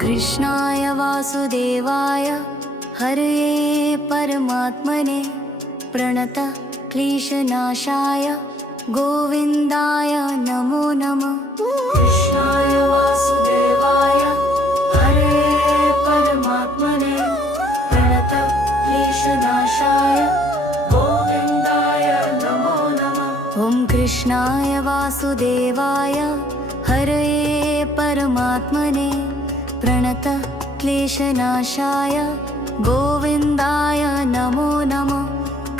कृष्णाय वासुदेवाय हरये परमात्मने प्रणत क्लेशनाशाय गोविन्दाय नमो नमः। कृष्णाय वासुदेवाय हरये परमात्मने प्रणत क्लेशनाशाय गोविन्दाय नमो नमः। ॐ कृष्णाय वासुदेवाय हरये परमात्मने प्रणत क्लेशनाशाय गोविन्दाय नमो नमः।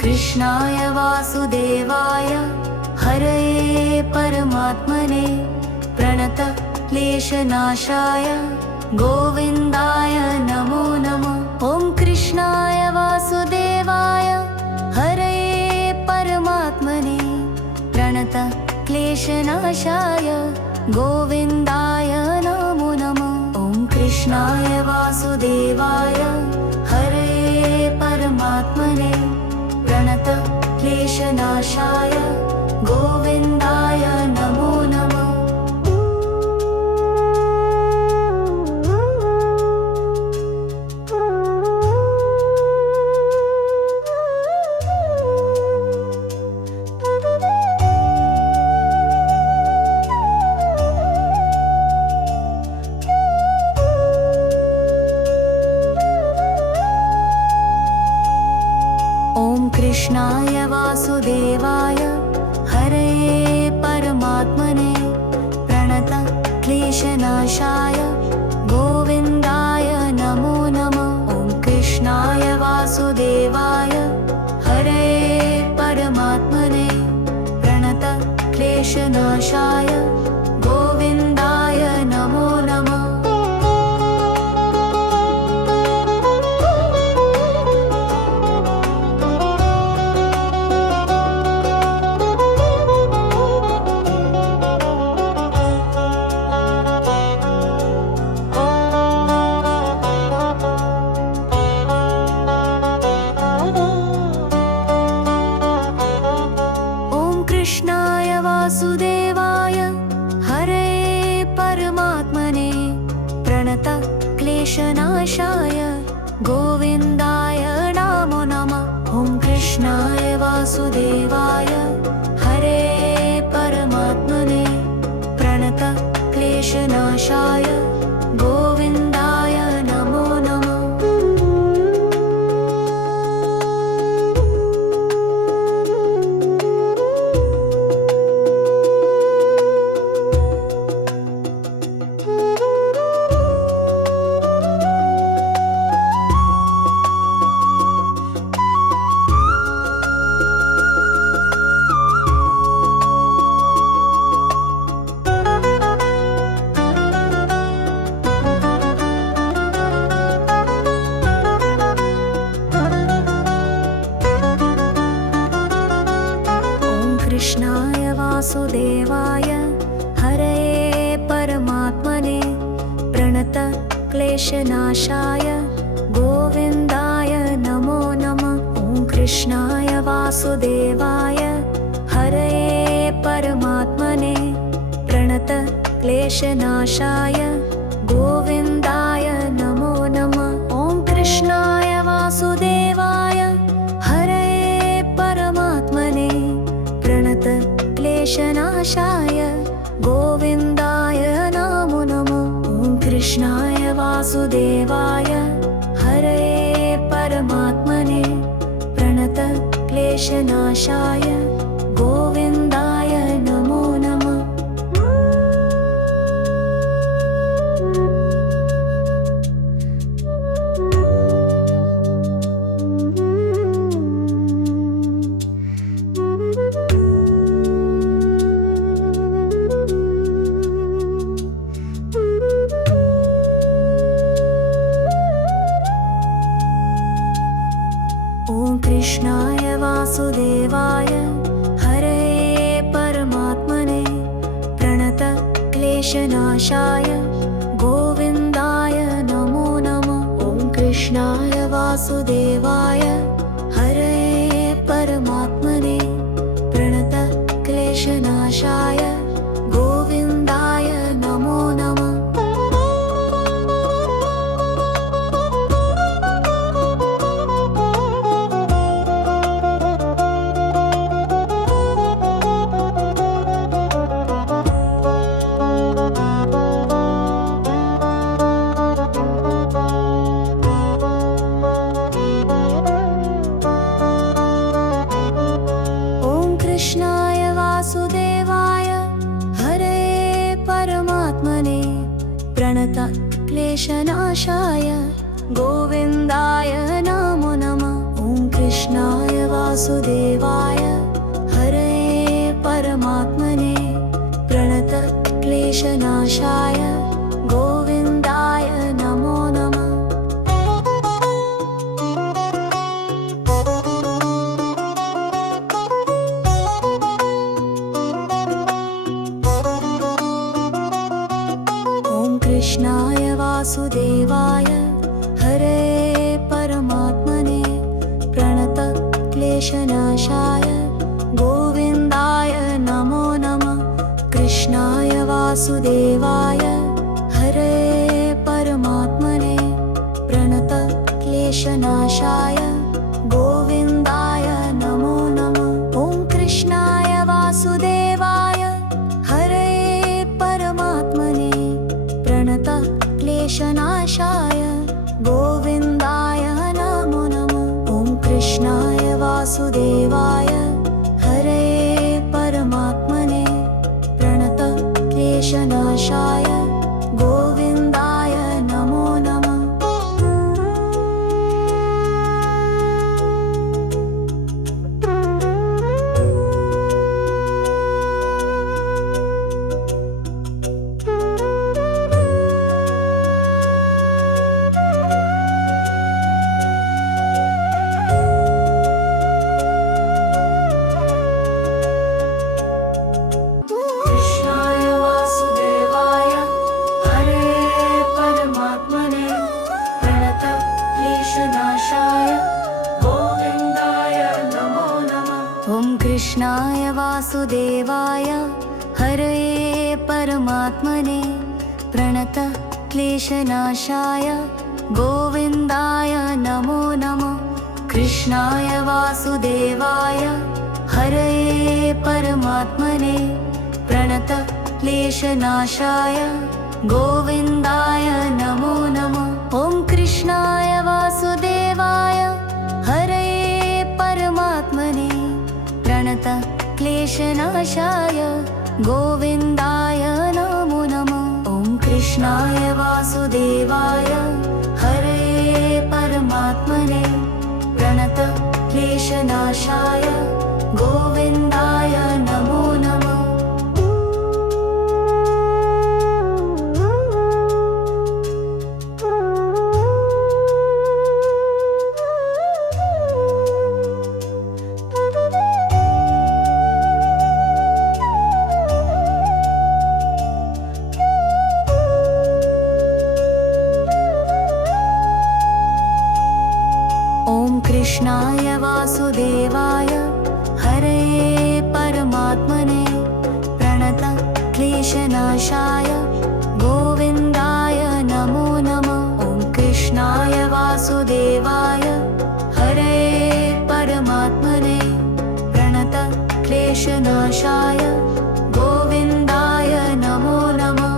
कृष्णाय वासुदेवाय हरये परमात्मने प्रणत क्लेशनाशाय गोविन्दाय नमो नमः। ॐ कृष्णाय वासुदेवाय हरये परमात्मने प्रणत क्लेशनाशाय गोविन्दाय नमो नमः। ॐ कृष्णाय वासुदेवाय हरये परमात्मने प्रणत क्लेशनाशाय गोविन्दाय नमो नमः। कृष्णाय वासुदेवाय हरये परमात्मने प्रणत क्लेशनाशाय गोविन्दाय नमो नमः। ॐ कृष्णाय वासुदेवाय हरये परमात्मने प्रणत क्लेशनाशाय गोविन्दाय नमो नमः। कृष्णाय वासुदेवाय हरये परमात्मने प्रणत क्लेशनाशाय गोविन्दाय नमो नमः। ॐ कृष्णाय वासुदेवाय हरये परमात्मने प्रणत क्लेशनाशाय गोविन्दाय नमो नमः। कृष्णाय वासुदेवाय हरये परमात्मने प्रणत क्लेशनाशाय गोविन्दाय नमो नमः। ॐ कृष्णाय वासुदेवाय हरये परमात्मने प्रणत क्लेशनाशाय गोविन्दाय नमो नमः। ॐ कृष्णाय वासुदेवाय हरये परमात्मने प्रणत क्लेशनाशाय गोविन्दाय नमो नमः। ॐ कृष्णाय वासुदेवाय हरये परमात्मने प्रणत क्लेशनाशाय गोविन्दाय नमो नमः। कृष्णाय वासुदेवाय हरये परमात्मने प्रणत क्लेशनाशाय गोविन्दाय नमो नमः। ॐ कृष्णाय वासुदेवाय हरये परमात्मने प्रणत क्लेशनाशाय गोविन्दाय नमो नमः। परमात्मने प्रणत क्लेशनाशाय गोविन्दाय नमो नमः। ॐ कृष्णाय वासुदेवाय हरये परमात्मने प्रणत क्लेशनाशाय गोविन्दाय नमो नमः। ॐ कृष्णाय वासुदेवाय हरये परमात्मने प्रणत क्लेशनाशाय गोविन्दाय नमो नमः। कृष्णाय वासुदेवाय हरये परमात्मने प्रणत क्लेशनाशाय गोविन्दाय नमो नमः। ॐ कृष्णाय वासुदेवाय हरये परमात्मने प्रणत क्लेशनाशाय गोविन्दाय नमो नमः। ॐ कृष्णाय वासुदेवाय हरये परमात्मने प्रणत क्लेशनाशाय गोविन्दाय नमो नमः। कृष्णाय वासुदेवाय हरये परमात्मने प्रणत क्लेशनाशाय गोविन्दाय नमो नमः। ॐ कृष्णाय वासुदेवाय हरये परमात्मने प्रणत क्लेशनाशाय गोविन्दाय नमो नमः। कृष्णाय वासुदेवाय हरये परमात्मने प्रणत क्लेशनाशाय गोविन्दाय नमो नमः। ॐ कृष्णाय वासुदेवाय हरये परमात्मने प्रणत क्लेशनाशाय गोविन्दाय नमो नमः। ॐ कृष्णाय वासुदेवाय हरये परमात्मने प्रणत क्लेशनाशाय गोविन्दाय नमो नमः। ॐ कृष्णाय वासुदेवाय हरये परमात्मने प्रणत क्लेशनाशाय गोविन्दाय नमो नमः। ॐ कृष्णाय वासुदेवाय हरये परमात्मने प्रणत क्लेशनाशाय गोविन्दाय नमो नमः।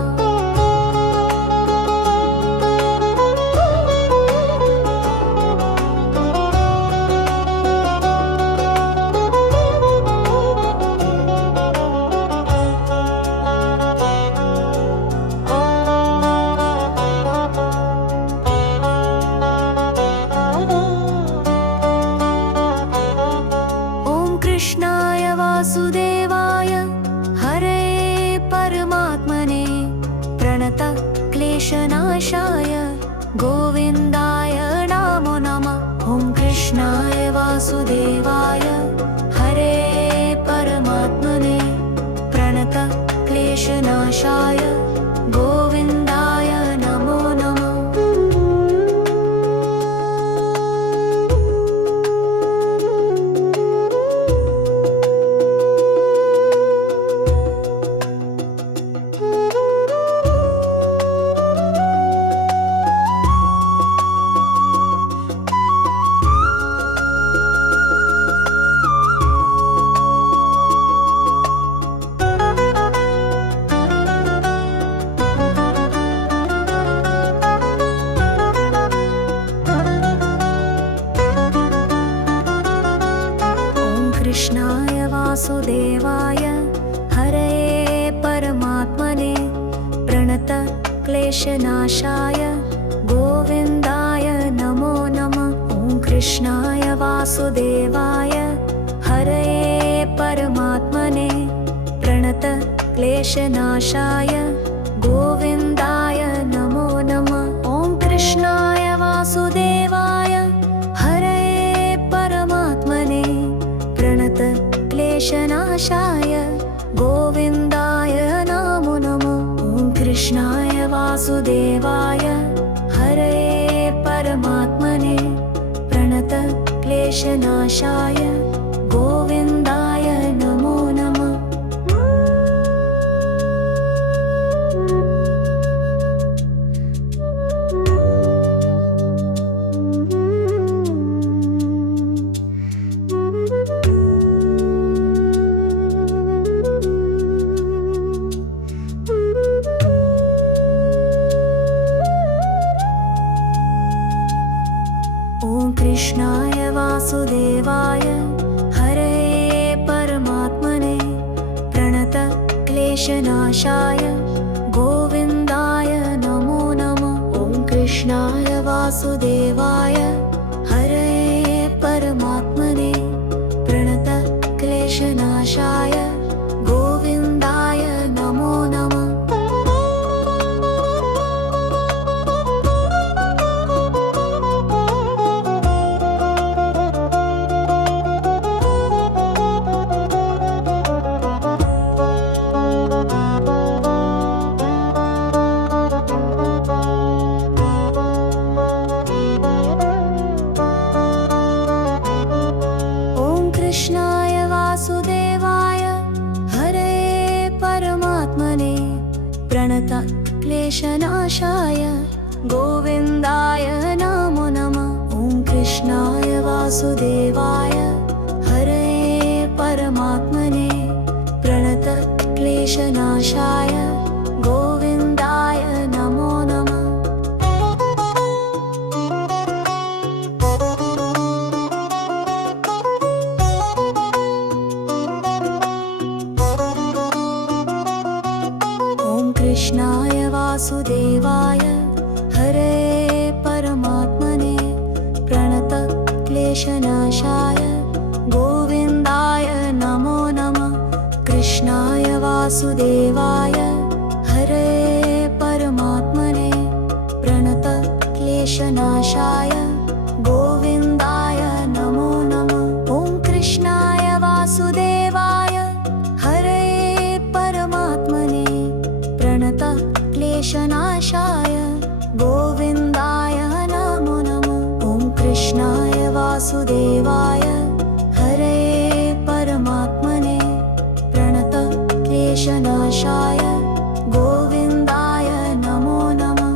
ॐ कृष्णाय वासुदेवाय हरये परमात्मने प्रणत क्लेशनाशाय गोविन्दाय नमो नमः। ॐ कृष्णाय वासुदेवाय हरये परमात्मने प्रणत क्लेशनाशाय गोविन्दाय नमो नमः। क्लेशनाशाय गोविन्दाय नमो नमः। ॐ कृष्णाय वासुदेवाय हरये परमात्मने प्रणत क्लेशनाशाय गोविन्दाय नमो नमः। ॐ कृष्णाय वासुदेवाय हरये परमात्मने प्रणत क्लेशनाशाय गोविन्दाय नमो नमः। ॐ कृष्णाय वासुदेवाय हरये परमात्मने प्रणत क्लेशनाशाय गोविन्दाय नमो नमः। ॐ कृष्णाय वासुदेवाय हरये परमात्मने प्रणत क्लेशनाशाय गोविन्दाय नमो नमः। ॐ कृष्णाय वासुदेवाय हरये परमात्मने प्रणत क्लेशनाशाय गोविन्दाय नमो नमः। कृष्णाय वासुदेवाय हरये परमात्मने प्रणत क्लेशनाशाय गोविन्दाय नमो नमः। ॐ कृष्णाय वासुदेवाय हरये परमात्मने प्रणत क्लेशनाशाय गोविन्दाय नमो नमः। कृष्णाय वासुदेवाय हरये परमात्मने प्रणत क्लेशनाशाय गोविन्दाय नमो नमः। कृष्णाय वासुदेवाय हरये परमात्मने प्रणत क्लेशनाशाय गोविन्दाय नमो नमः। ॐ कृष्णाय वासुदेवाय हरये परमात्मने प्रणत क्लेशनाशाय गोविन्दाय नमो नमः।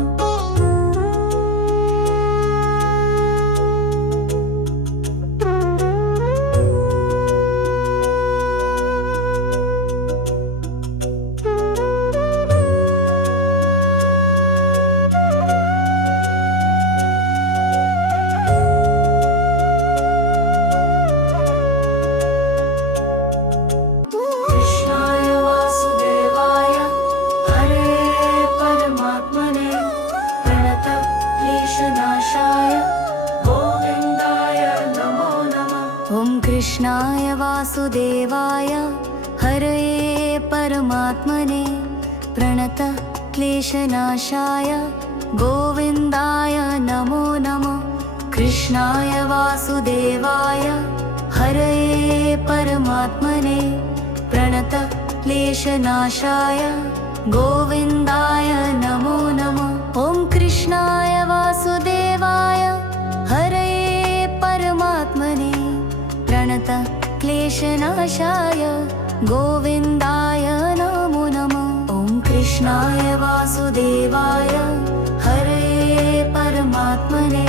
ॐ कृष्णाय वासुदेवाय हरये परमात्मने प्रणत क्लेशनाशाय गोविन्दाय नमो नमः। कृष्णाय वासुदेवाय हरये परमात्मने प्रणत क्लेशनाशाय गोविन्दाय नमो नमः। कृष्णाय वासुदेवाय हरये परमात्मने प्रणत क्लेशनाशाय गोविन्दाय नमो नमः। ॐ कृष्णाय वासुदेवाय हरये परमात्मने प्रणत क्लेशनाशाय गोविन्दाय नमो नमः। ॐ कृष्णाय वासुदेवाय हरये परमात्मने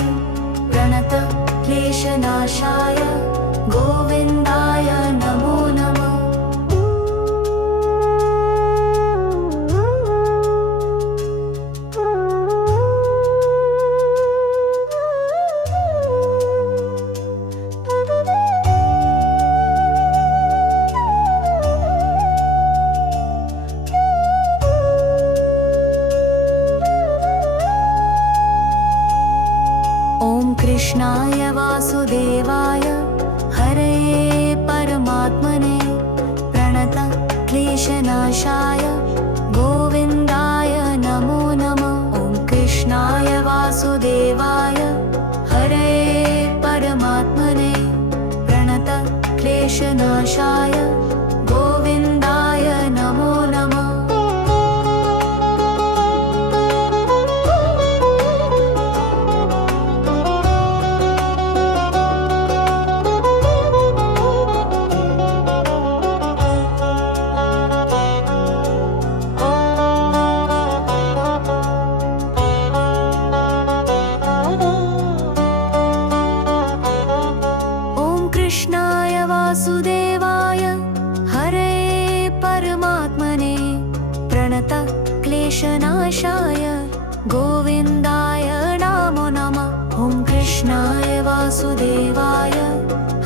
प्रणत क्लेशनाशाय गोविन्दाय नमो नमः। कृष्णाय वासुदेवाय हरये परमात्मने प्रणत क्लेशनाशाय गोविन्दाय नमो नमः। ॐ कृष्णाय वासुदेवाय हरये परमात्मने प्रणत क्लेशनाशाय गोविन्दाय नमो नमः। कृष्णाय वासुदेवाय हरये परमात्मने प्रणत क्लेशनाशाय गोविन्दाय नमो नमः। ॐ कृष्णाय वासुदेवाय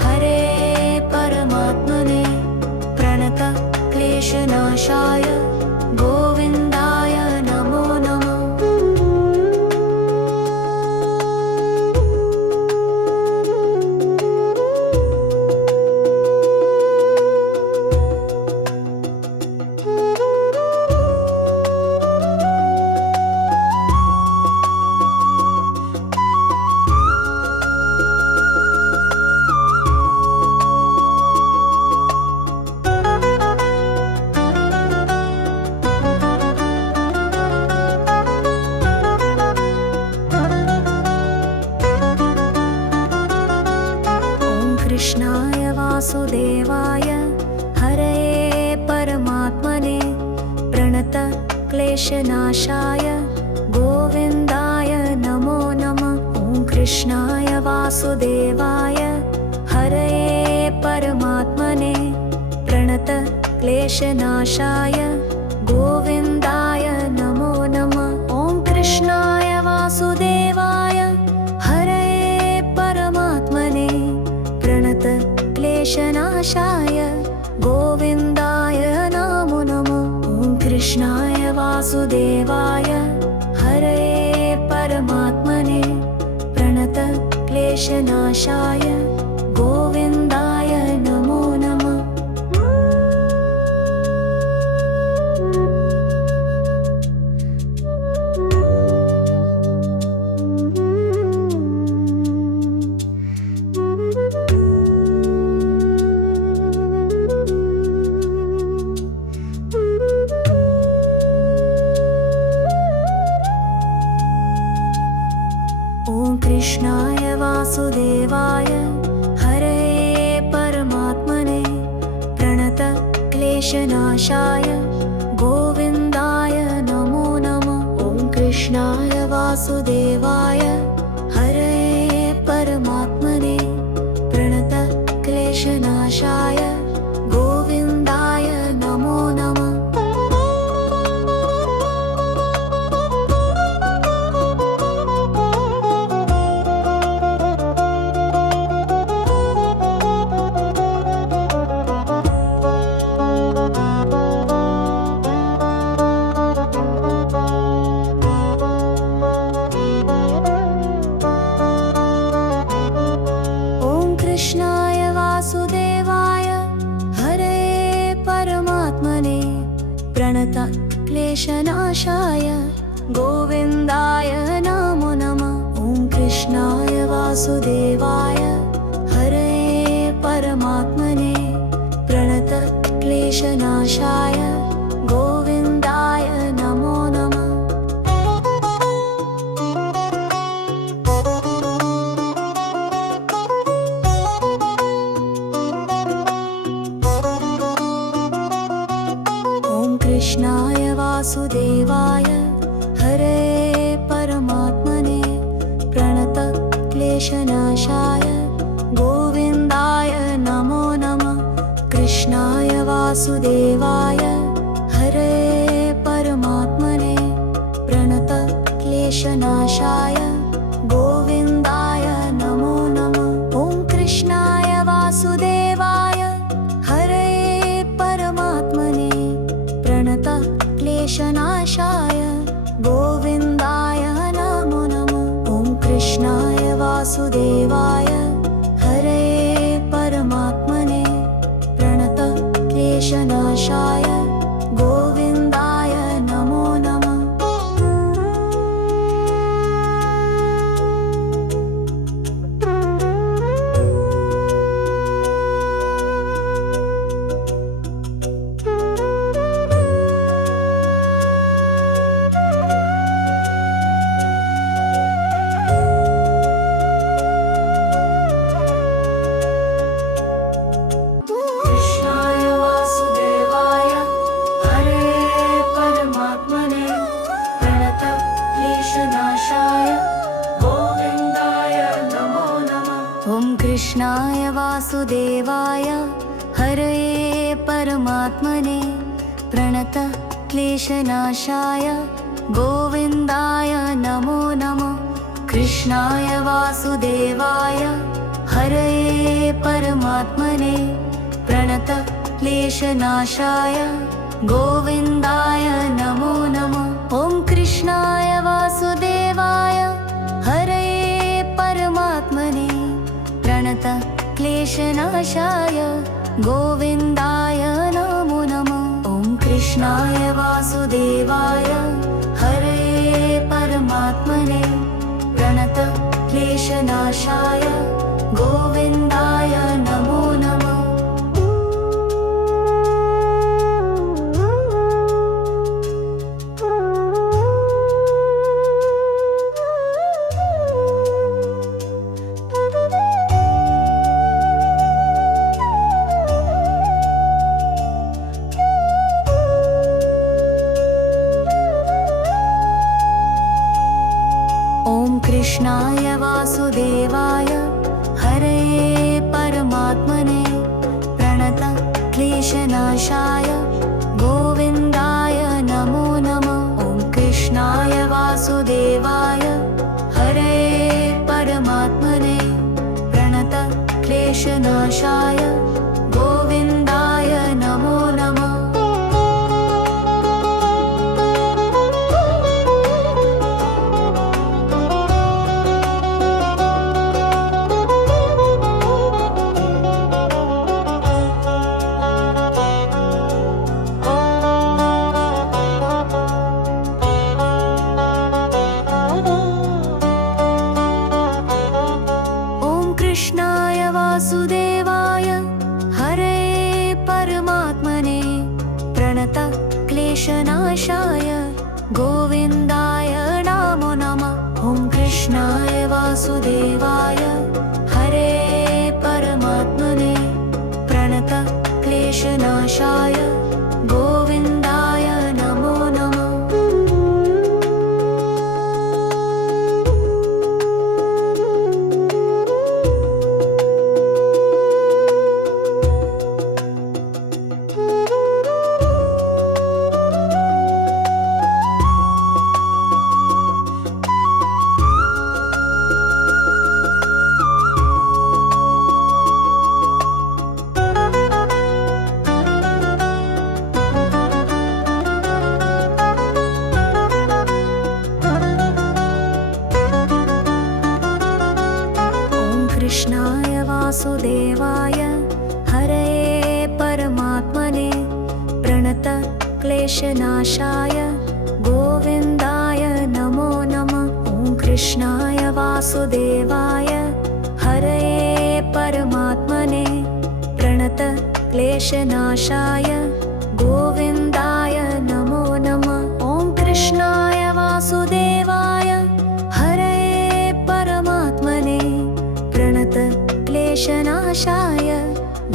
हरये परमात्मने प्रणत क्लेशनाशाय गोविन्दाय नमो नमः। कृष्णाय वासुदेवाय हरये परमात्मने प्रणत क्लेशनाशाय गोविन्दाय नमो नमः। ॐ कृष्णाय वासुदेवाय हरये परमात्मने प्रणत क्लेशनाशाय गोविन्दाय नमो नमः। ॐ कृष्णाय वासुदेवाय हरये परमात्मने प्रणत क्लेशनाशाय गोविन्दाय नमो नमः। ॐ कृष्णाय वासुदेवाय हरये परमात्मने प्रणत क्लेशनाशाय गोविन्दाय नमो नमः। ॐ कृष्णाय वासुदेवाय हरये परमात्मने प्रणत क्लेशनाशाय गोविन्दाय नमो नमः। ॐ कृष्णाय वासुदेवाय हरये परमात्मने प्रणत क्लेशनाशाय गोविन्दाय नमो नमः। कृष्णाय वासुदेवाय हरये परमात्मने प्रणत क्लेशनाशाय गोविन्दाय नमो नमः। ॐ कृष्णाय वासुदेवाय हरये परमात्मने प्रणत क्लेशनाशाय गोविन्दाय नमो नमः। कृष्णाय वासुदेवाय हरये परमात्मने प्रणत क्लेशनाशाय गोविन्दाय नमो नमः। कृष्णाय वासुदेवाय हरये परमात्मने प्रणत क्लेशनाशाय गोविन्दाय नमो नमः। ॐ कृष्णाय वासुदेवाय हरये परमात्मने प्रणत क्लेशनाशाय गोविन्दाय नमो नमः। ॐ कृष्णाय वासुदेवाय वासुदेवाय हरये परमात्मने प्रणत क्लेशनाशाय गोविन्दाय नमो नमः। कृष्णाय वासुदेवाय हरये परमात्मने प्रणत क्लेशनाशाय गोविन्दाय नमो नमः। ॐ कृष्णाय वासुदेवाय हरये परमात्मने प्रणत क्लेशनाशाय गोविन्दाय नमो नमः। ॐ कृष्णाय वासुदेवाय हरये परमात्मने प्रणत क्लेशनाशाय गोविन्दाय नमो नमः। कृष्णाय वासुदेवाय हरये परमात्मने प्रणत क्लेशनाशाय गोविन्दाय नमो नमः। ॐ कृष्णाय वासुदेवाय हरये परमात्मने प्रणत क्लेशनाशाय गोविन्दाय नमो नमः। कृष्णाय वासुदेवाय हरये परमात्मने प्रणत क्लेशनाशाय गोविन्दाय नमो नमः। ॐ कृष्णाय वासुदेवाय हरये परमात्मने प्रणत क्लेशनाशाय गोविन्दाय नमो नमः। कृष्णाय वासुदेवाय हरये परमात्मने प्रणत क्लेशनाशाय गोविन्दाय नमो नमः। ॐ कृष्णाय वासुदेवाय हरये परमात्मने प्रणत क्लेशनाशाय गोविन्दाय नमो नमः। ॐ कृष्णाय वासुदेवाय हरये परमात्मने प्रणत क्लेशनाशाय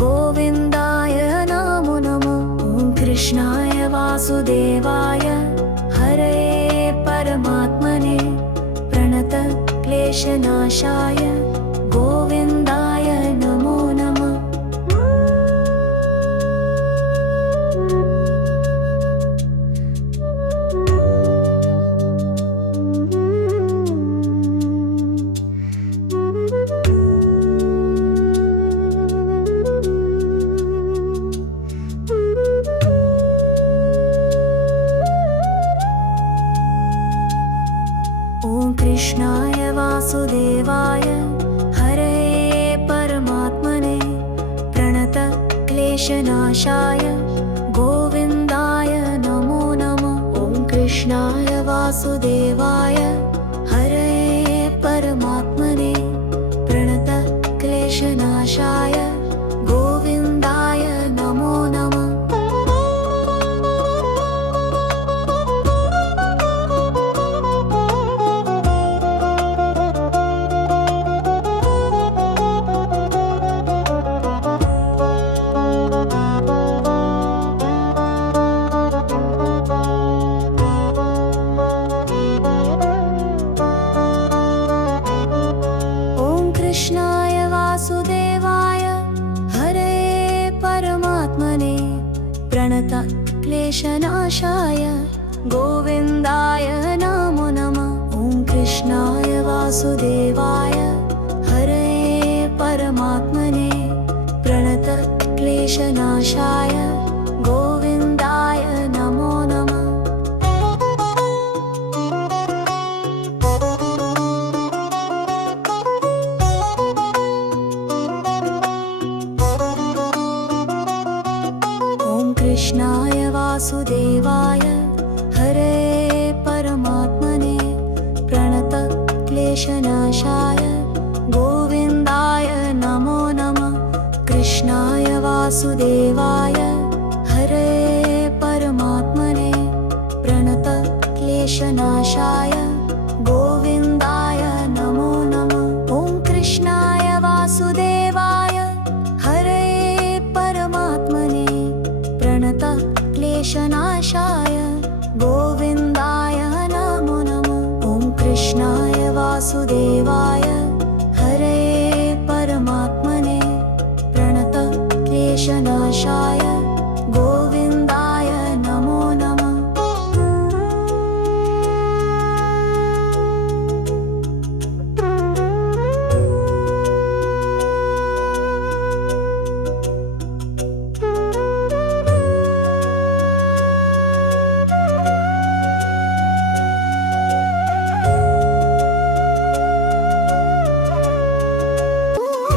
गोविन्दाय नमो नमः। ॐ कृष्णाय वासुदेवाय हरये परमात्मने प्रणत क्लेशनाशाय गोविन्दाय नमो नमः। ॐ कृष्णाय वासुदेवाय हरये परमात्मने प्रणत क्लेशनाशाय गोविन्दाय नमो नमः। ॐ कृष्णाय वासुदेवाय हरये परमात्मने प्रणत क्लेशनाशाय गोविन्दाय नमो नमः। कृष्णाय वासुदेवाय वासुदेवाय हरे परमात्मने प्रणतक्लेशनाशाय गोविन्दाय नमो नमः। ॐ कृष्णाय वासुदेवाय हरे परमात्मने प्रणतक्लेशनाशाय गोविन्दाय नमो नमः। कृष्णाय वासुदेवाय हरे परमात्मने प्रणतक्लेशनाशाय गोविन्दाय नमो नमः। ॐ कृष्णाय वासुदेवाय हरे परमात्मने प्रणतक्लेशनाशाय गोविन्दाय नमो नमः। ॐ कृष्णाय वासुदेवाय हरे परमात्मने प्रणतक्लेशनाशाय गोविन्दाय नमो नमः।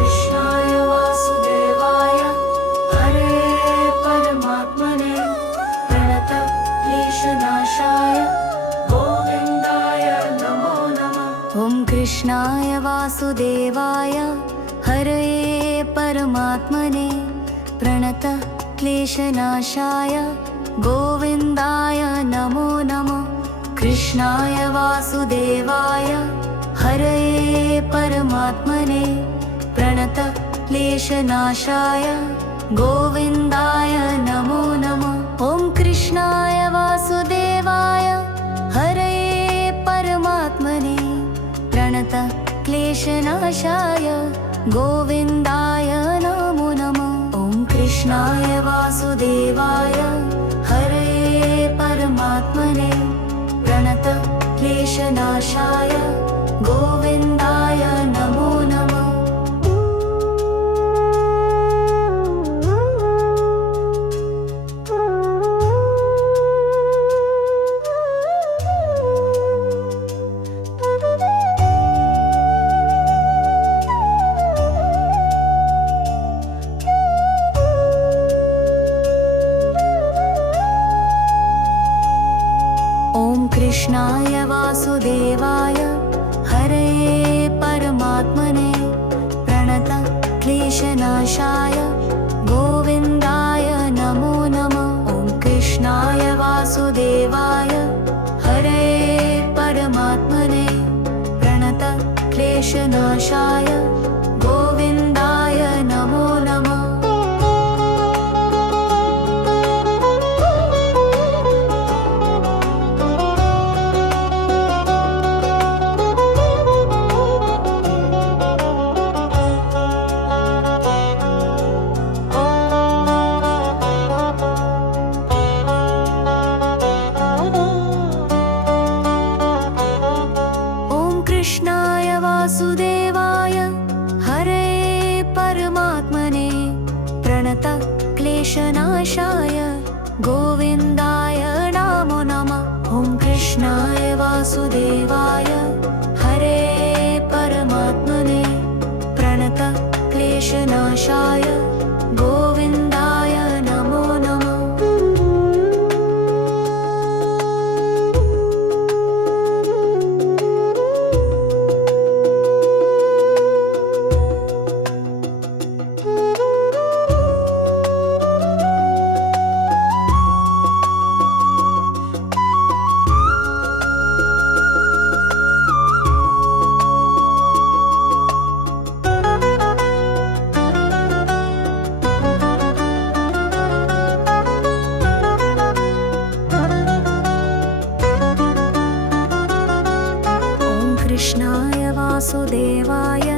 कृष्णाय वासुदेवाय हरे परमात्मने प्रणतक्लेशनाशाय गोविन्दाय नमो नमः। ॐ कृष्णाय वासुदेवाय हरे परमात्मने प्रणतक्लेशनाशाय गोविन्दाय नमो नमः। कृष्णाय वासुदेवाय हरे परमात्मने प्रणतक्लेशनाशाय गोविन्दाय नमो नमः। ॐ कृष्णाय वासुदेवाय हरे परमात्मने प्रणतक्लेशनाशाय गोविन्दाय नमो नमः। ॐ कृष्णाय वासुदेवाय हरे परमात्मने प्रणतक्लेशनाशाय गोविन्दाय नमो नमः। ॐ कृष्णाय वासुदेवाय हरे परमात्मने प्रणतक्लेशनाशाय गोविन्दाय नमो नमः। ॐ कृष्णाय वासुदेवाय हरे परमात्मने प्रणतक्लेशनाशाय गोविन्दाय नमो नमः। कृष्णाय वासुदेवाय हरे परमात्मने प्रणतक्लेशनाशाय गोविन्दाय नमो नमः। ॐ कृष्णाय वासुदेवाय हरे परमात्मने प्रणतक्लेशनाशाय गोविन्दाय नमो नमः। कृष्णाय वासुदेवाय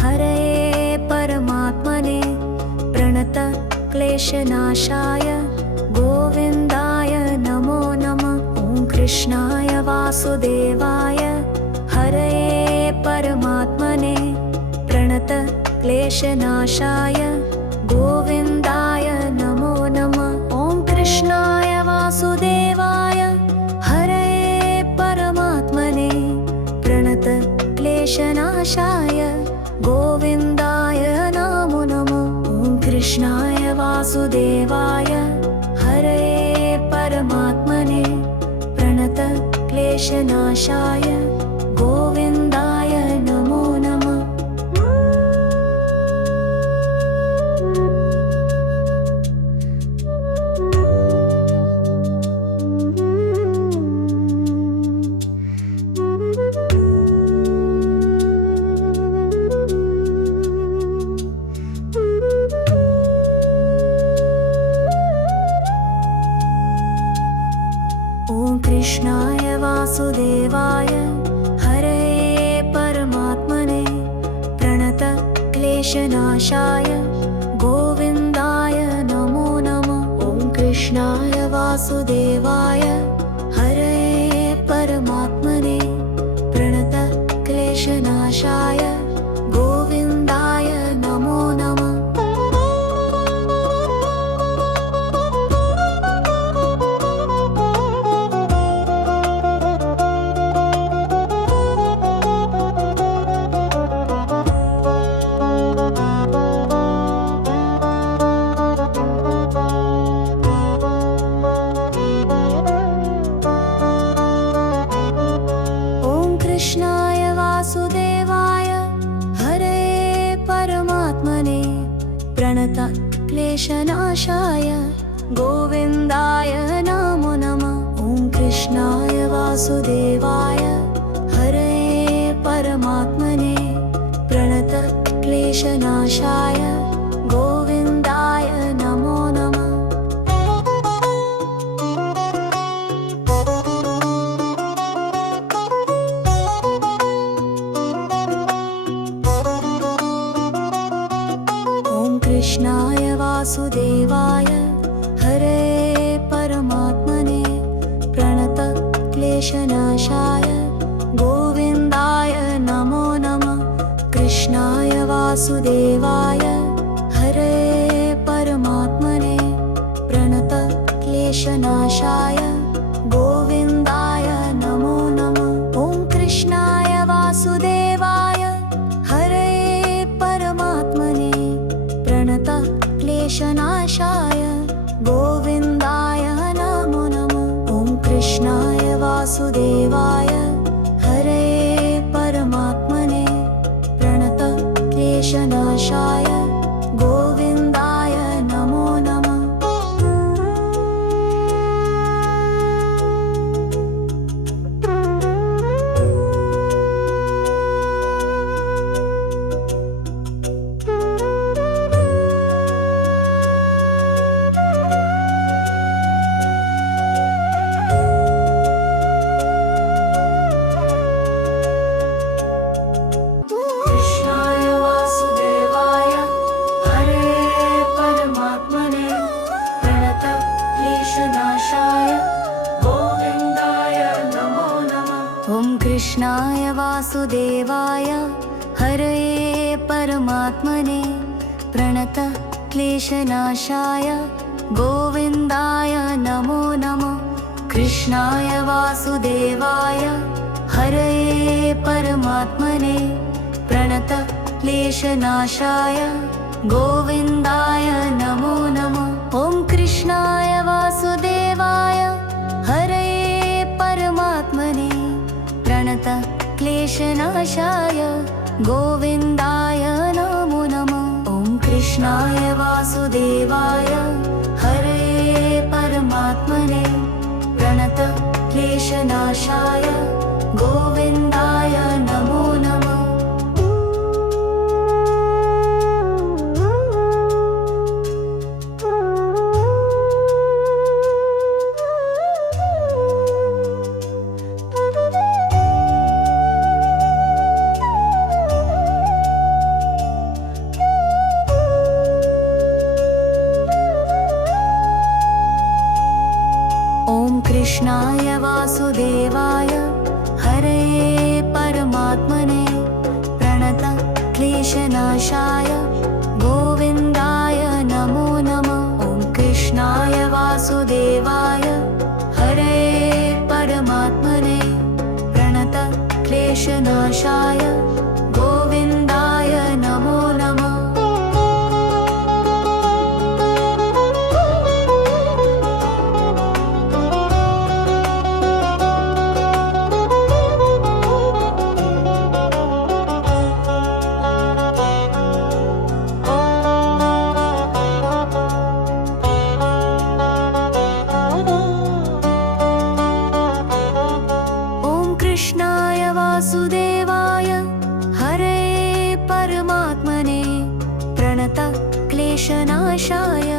हरे परमात्मने प्रणतक्लेशनाशाय गोविन्दाय नमो नमः। ॐ कृष्णाय वासुदेवाय हरे क्लेशनाशाय गोविन्दाय नमो नमः। ॐ कृष्णाय वासुदेवाय हरये परमात्मने प्रणत क्लेशनाशाय गोविन्दाय नमो नमः। ॐ कृष्णाय वासुदेवाय हरये परमात्मने प्रणत क्लेशनाशाय गोविन्दाय नमो नमः। ॐ कृष्णाय वासुदेवाय हरये परमात्मने प्रणत क्लेशनाशाय गोविन्दाय नमो नमः। ॐ कृष्णाय वासुदेवाय हरये परमात्मने प्रणत क्लेशनाशाय गोविन्दाय नमो नमः। कृष्णाय वासुदेवाय हरये परमात्मने प्रणत क्लेशनाशाय गोविन्दाय नमो नमः। ॐ कृष्णाय वासुदेवाय हरये परमात्मने प्रणत क्लेशनाशाय गोविन्दाय नमो नमः। कृष्णाय वासुदेवाय हरये परमात्मने प्रणत क्लेशनाशाय गोविन्दाय नमो नमः। कृष्णाय वासुदेवाय हरये परमात्मने प्रणत क्लेशनाशाय गोविन्दाय नमो नमः। ॐ कृष्णाय वासुदेवाय हरये परमात्मने प्रणत क्लेशनाशाय गोविन्दाय नमो नमः। ॐ कृष्णाय वासुदेवाय हरये परमात्मने प्रणत क्लेशनाशाय गोविन्दाय नमो नमः। कृष्णाय वासुदेवाय हरये परमात्मने प्रणत क्लेशनाशाय गोविन्दाय नमो नमः। कृष्णाय वासुदेवाय हरये परमात्मने प्रणत क्लेशनाशाय गोविन्दाय नमो नमः। ॐ कृष्णाय वासुदेवाय हरये परमात्मने प्रणत क्लेशनाशाय गोविन्दाय नमो नमः। ॐ कृष्णाय वासुदेवाय हरये परमात्मने प्रणत क्लेशनाशाय गोविन्दाय नमो नमः। कृष्णाय वासुदेवाय हरये परमात्मने प्रणत क्लेशनाशाय क्लेशनाशाय गोविन्दाय नमो नमः। ॐ कृष्णाय वासुदेवाय हरे परमात्मने प्रणतक्लेशनाशाय गोविन्दाय नमो नमः। कृष्णाय वासुदेवाय हरे परमात्मने प्रणतक्लेशनाशाय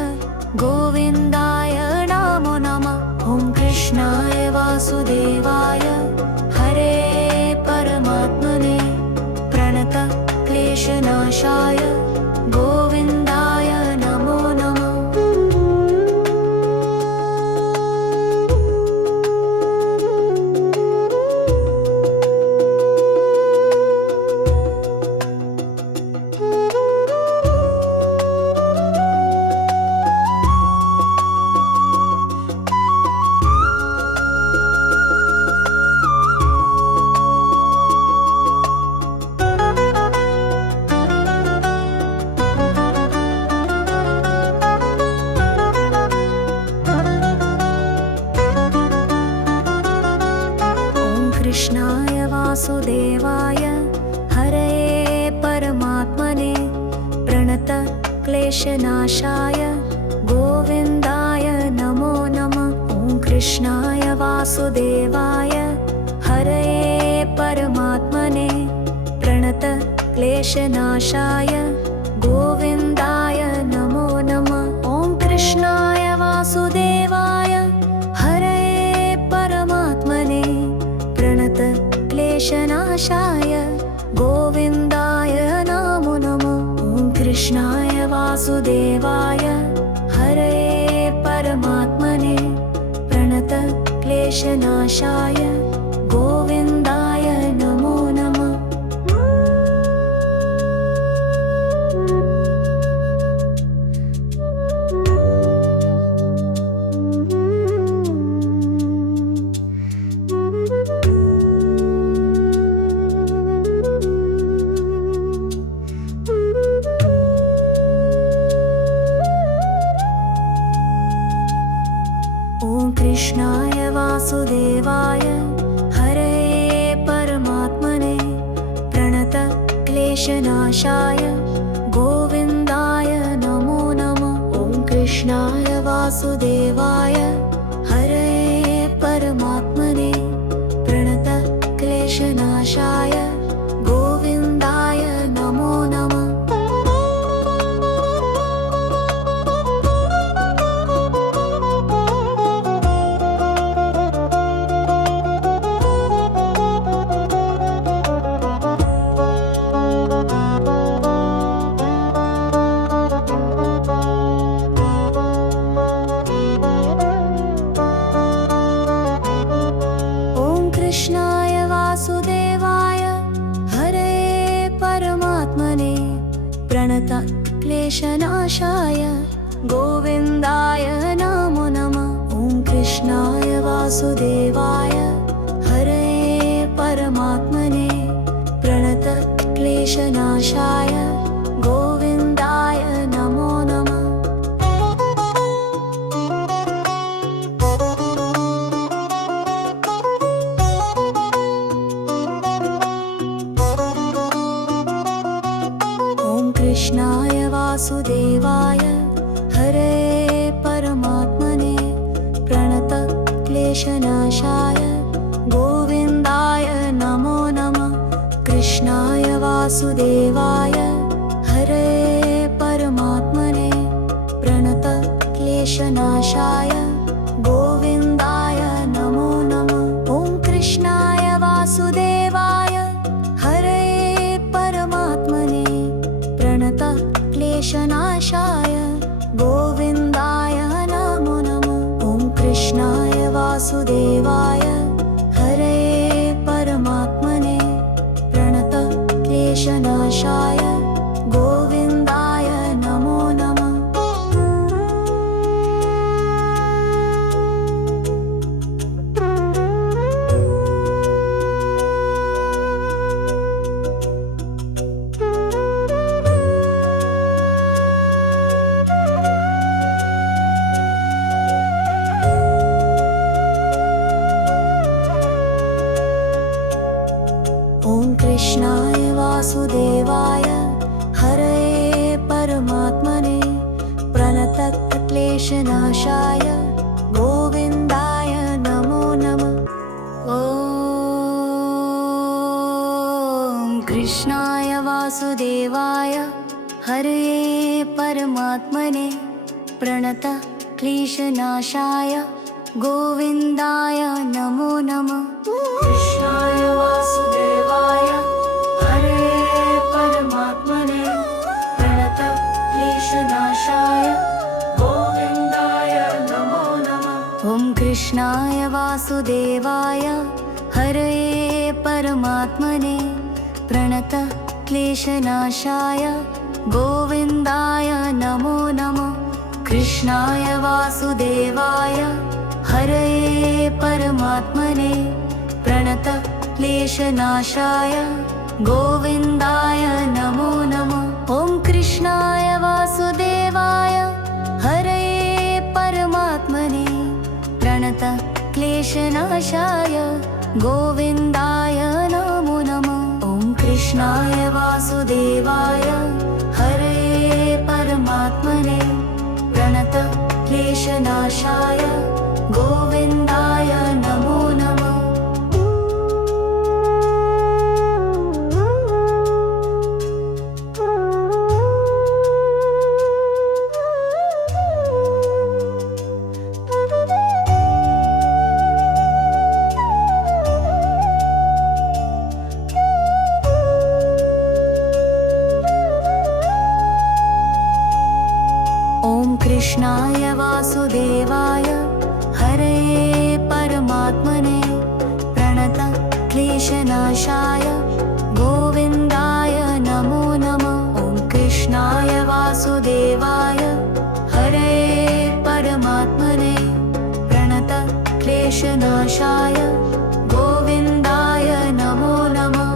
गोविन्दाय नमो नमः। ॐ कृष्णाय वासुदेवाय हरे परमात्मने प्रणतक्लेशनाशाय गोविन्दाय नमो नमः। कृष्णाय वासुदेवाय हरे परमात्मने प्रणतक्लेशनाशाय गोविन्दाय नमो नमः। ॐ कृष्णाय वासुदेवाय हरे परमात्मने प्रणतक्लेशनाशाय गोविन्दाय नमो नमः। ॐ कृष्णाय वासुदेवाय हरे परमात्मने प्रणतक्लेशनाशाय गोविन्दाय नमो नमः। ॐ कृष्णाय वासुदेवाय हरे परमात्मने प्रणतक्लेशनाशाय गोविन्दाय नमो नमः। कृष्णाय वासुदेवाय हरे परमात्मने प्रणतक्लेशनाशाय गोविन्दाय नमो नमः। ॐ कृष्णाय वासुदेवाय हरे परमात्मने प्रणतक्लेशनाशाय गोविन्दाय नमो नमः। कृष्णाय वासुदेवाय हरे परमात्मने प्रणतक्लेशनाशाय गोविन्दाय नमो नमः। ॐ कृष्णाय वासुदेवाय हरे परमात्मने प्रणतक्लेशनाशाय गोविन्दाय नमो नमः। कृष्णाय वासुदेवाय हरे परमात्मने प्रणतक्लेशनाशाय गोविन्दाय नमो नमः। कृष्णाय वासुदेवाय हरे परमात्मने प्रणतक्लेशनाशाय गोविन्दाय नमो नमः। ॐ कृष्णाय वासुदेवाय हरे परमात्मने प्रणतक्लेशनाशाय गोविन्दाय नमो नमः। ॐ कृष्णाय वासुदेवाय हरे परमात्मने प्रणतक्लेशनाशाय कृष्णाय वासुदेवाय हरये परमात्मने प्रणतक्लेशनाशाय गोविन्दाय नमो नमः। ॐ कृष्णाय वासुदेवाय हरये परमात्मने प्रणतक्लेशनाशाय गोविन्दाय नमो नमः। कृष्णाय वासुदेवाय हरये परमात्मने प्रणतक्लेशनाशाय गोविन्दाय नमो नमः। ॐ कृष्णाय वासुदेवाय हरये परमात्मने प्रणतक्लेशनाशाय गोविन्दाय नमो नमः। कृष्णाय वासुदेवाय हरये परमात्मने प्रणतक्लेशनाशाय गोविन्दाय नमो नमः। ॐ कृष्णाय वासुदेवाय हरये परमात्मने प्रणतक्लेशनाशाय गोविन्दाय नमो नमः। ॐ कृष्णाय वासुदेवाय हरये परमात्मने प्रणतक्लेशनाशाय गोविन्दाय नमो नमः। कृष्णाय वासुदेवाय हरये परमात्मने प्रणतक्लेशनाशाय गोविन्दाय नमो नमः। ॐ कृष्णाय वासुदेवाय हरये परमात्मने प्रणतक्लेशनाशाय गोविन्दाय नमो नमः।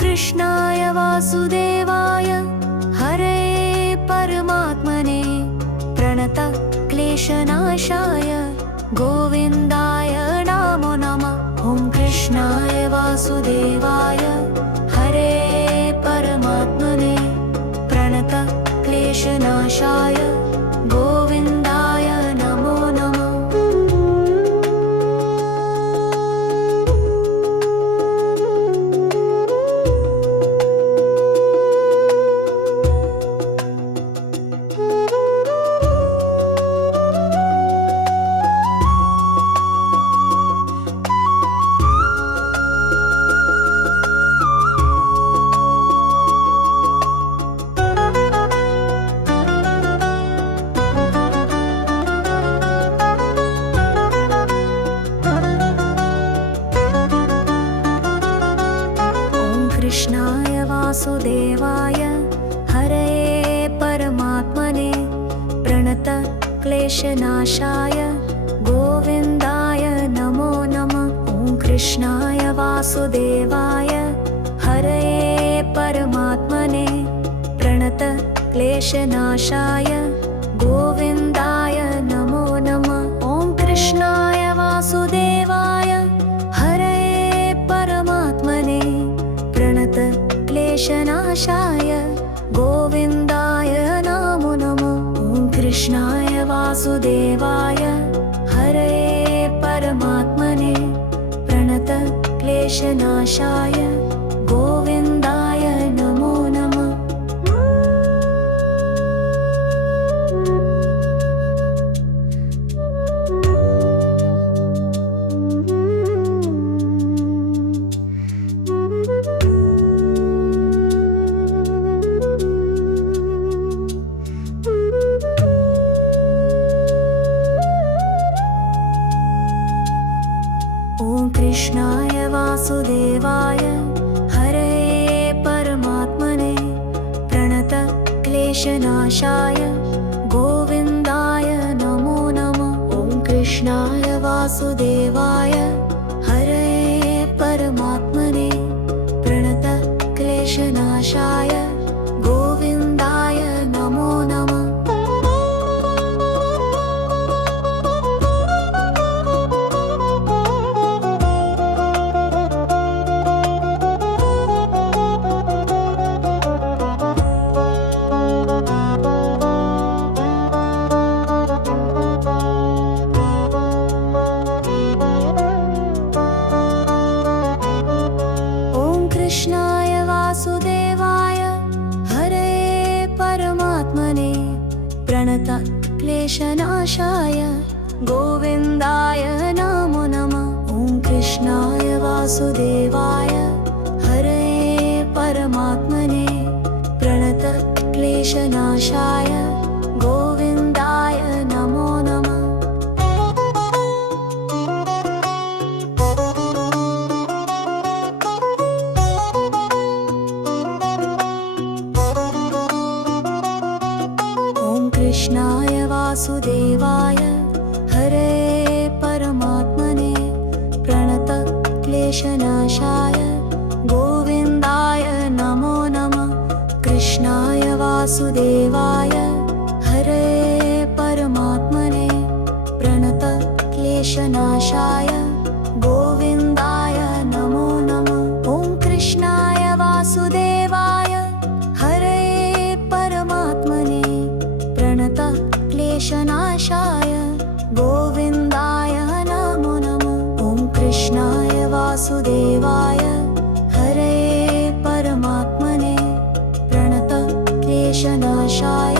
कृष्णाय वासुदेवाय हरये परमात्मने प्रणतक्लेशनाशाय गोविन्दाय नमो नमः। ॐ कृष्णाय वासुदेवाय हरये परमात्मने प्रणतक्लेशनाशाय गोविन्दाय नमो नमः। कृष्णाय वासुदेवाय हरये परमात्मने प्रणतक्लेशनाशाय गोविन्दाय नमो नमः। ॐ कृष्णाय वासुदेवाय हरये परमात्मने प्रणतक्लेशनाशाय गोविन्दाय नमो नमः। ॐ कृष्णाय वासुदेवाय हरये परमात्मने प्रणतक्लेशनाशाय गोविन्दाय नमो नमः। ॐ कृष्णाय वासुदेवाय हरये परमात्मने प्रणतक्लेशनाशाय गोविन्दाय नमो नमः। कृष्णाय वासुदेवाय हरये परमात्मने प्रणतक्लेशनाशाय गोविन्दाय कृष्णाय वासुदेवाय हरये परमात्मने प्रणतक्लेशनाशाय गोविन्दाय नमो नमः। कृष्णाय वासुदेवाय हरये परमात्मने प्रणतक्लेशनाशाय गोविन्दाय नमो नमः। ॐ कृष्णाय वासुदेवाय हरये परमात्मने प्रणतक्लेशनाशाय गोविन्दाय नमो नमः। कृष्णाय वासुदेवाय हरये परमात्मने प्रणतक्लेशनाशाय गोविन्दाय नमो नमः। कृष्णाय वासुदेवाय हरये परमात्मने प्रणतक्लेशनाशाय गोविन्दाय नमो नमः। ॐ कृष्णाय वासुदेवाय हरये परमात्मने प्रणतक्लेशनाशाय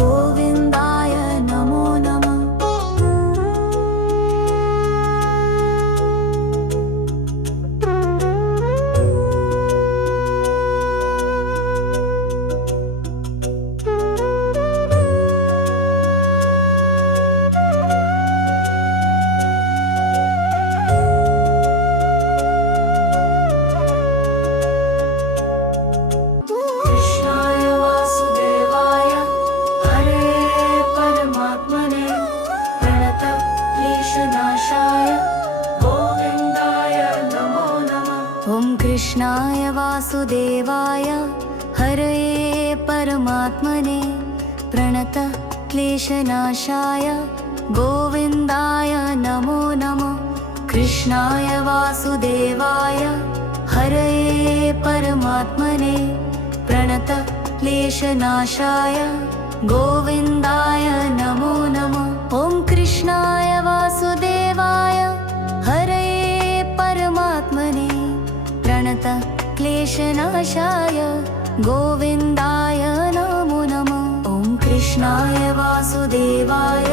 गोविन्दाय नमो नमः। ॐ कृष्णाय वासुदेवाय हरये परमात्मने प्रणतक्लेशनाशाय गोविन्दाय नमो नमः। कृष्णाय वासुदेवाय हरये परमात्मने प्रणतक्लेशनाशाय गोविन्दाय नमो नमः। कृष्णाय वासुदेवाय हरये परमात्मने प्रणतक्लेशनाशाय गोविन्दाय नमो नमः। ॐ कृष्णाय वासुदेवाय हरये परमात्मने प्रणतक्लेशनाशाय गोविन्दाय नमो नमः। ॐ कृष्णाय वासुदेवाय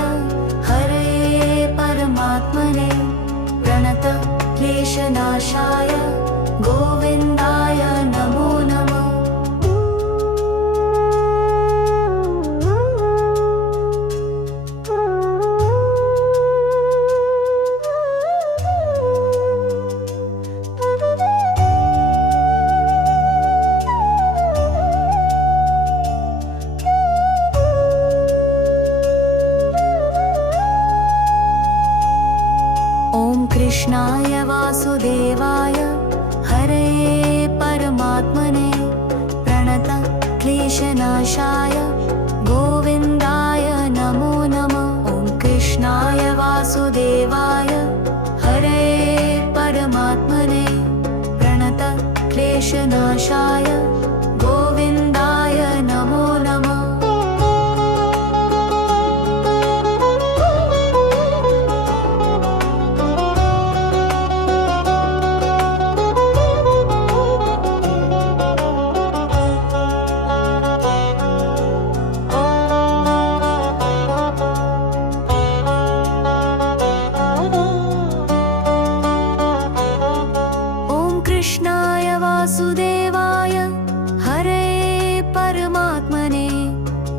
हरये परमात्मने प्रणतक्लेशनाशाय गोविन्दाय नमो नमः। कृष्णाय वासुदेवाय हरये परमात्मने प्रणतक्लेशनाशाय गोविन्दाय नमो नमः। ॐ कृष्णाय वासुदेवाय हरये परमात्मने प्रणतक्लेशनाशाय गोविन्दाय नमो नमः। कृष्णाय वासुदेवाय हरये परमात्मने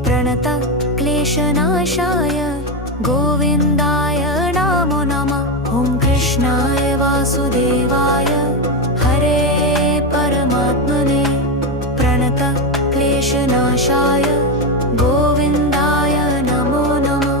प्रणतक्लेशनाशाय गोविन्दाय नमो नमः। ॐ कृष्णाय वासुदेवाय हरये परमात्मने प्रणतक्लेशनाशाय गोविन्दाय नमो नमः।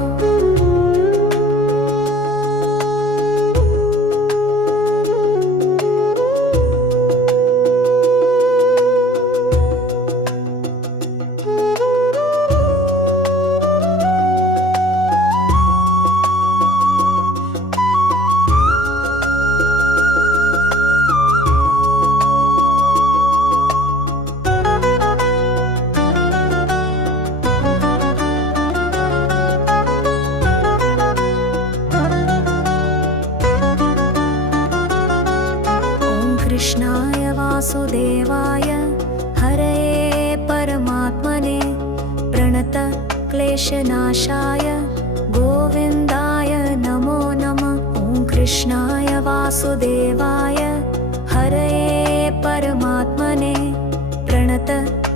क्लेशनाशाय गोविन्दाय नमो नमः। ॐ कृष्णाय वासुदेवाय हरये परमात्मने प्रणत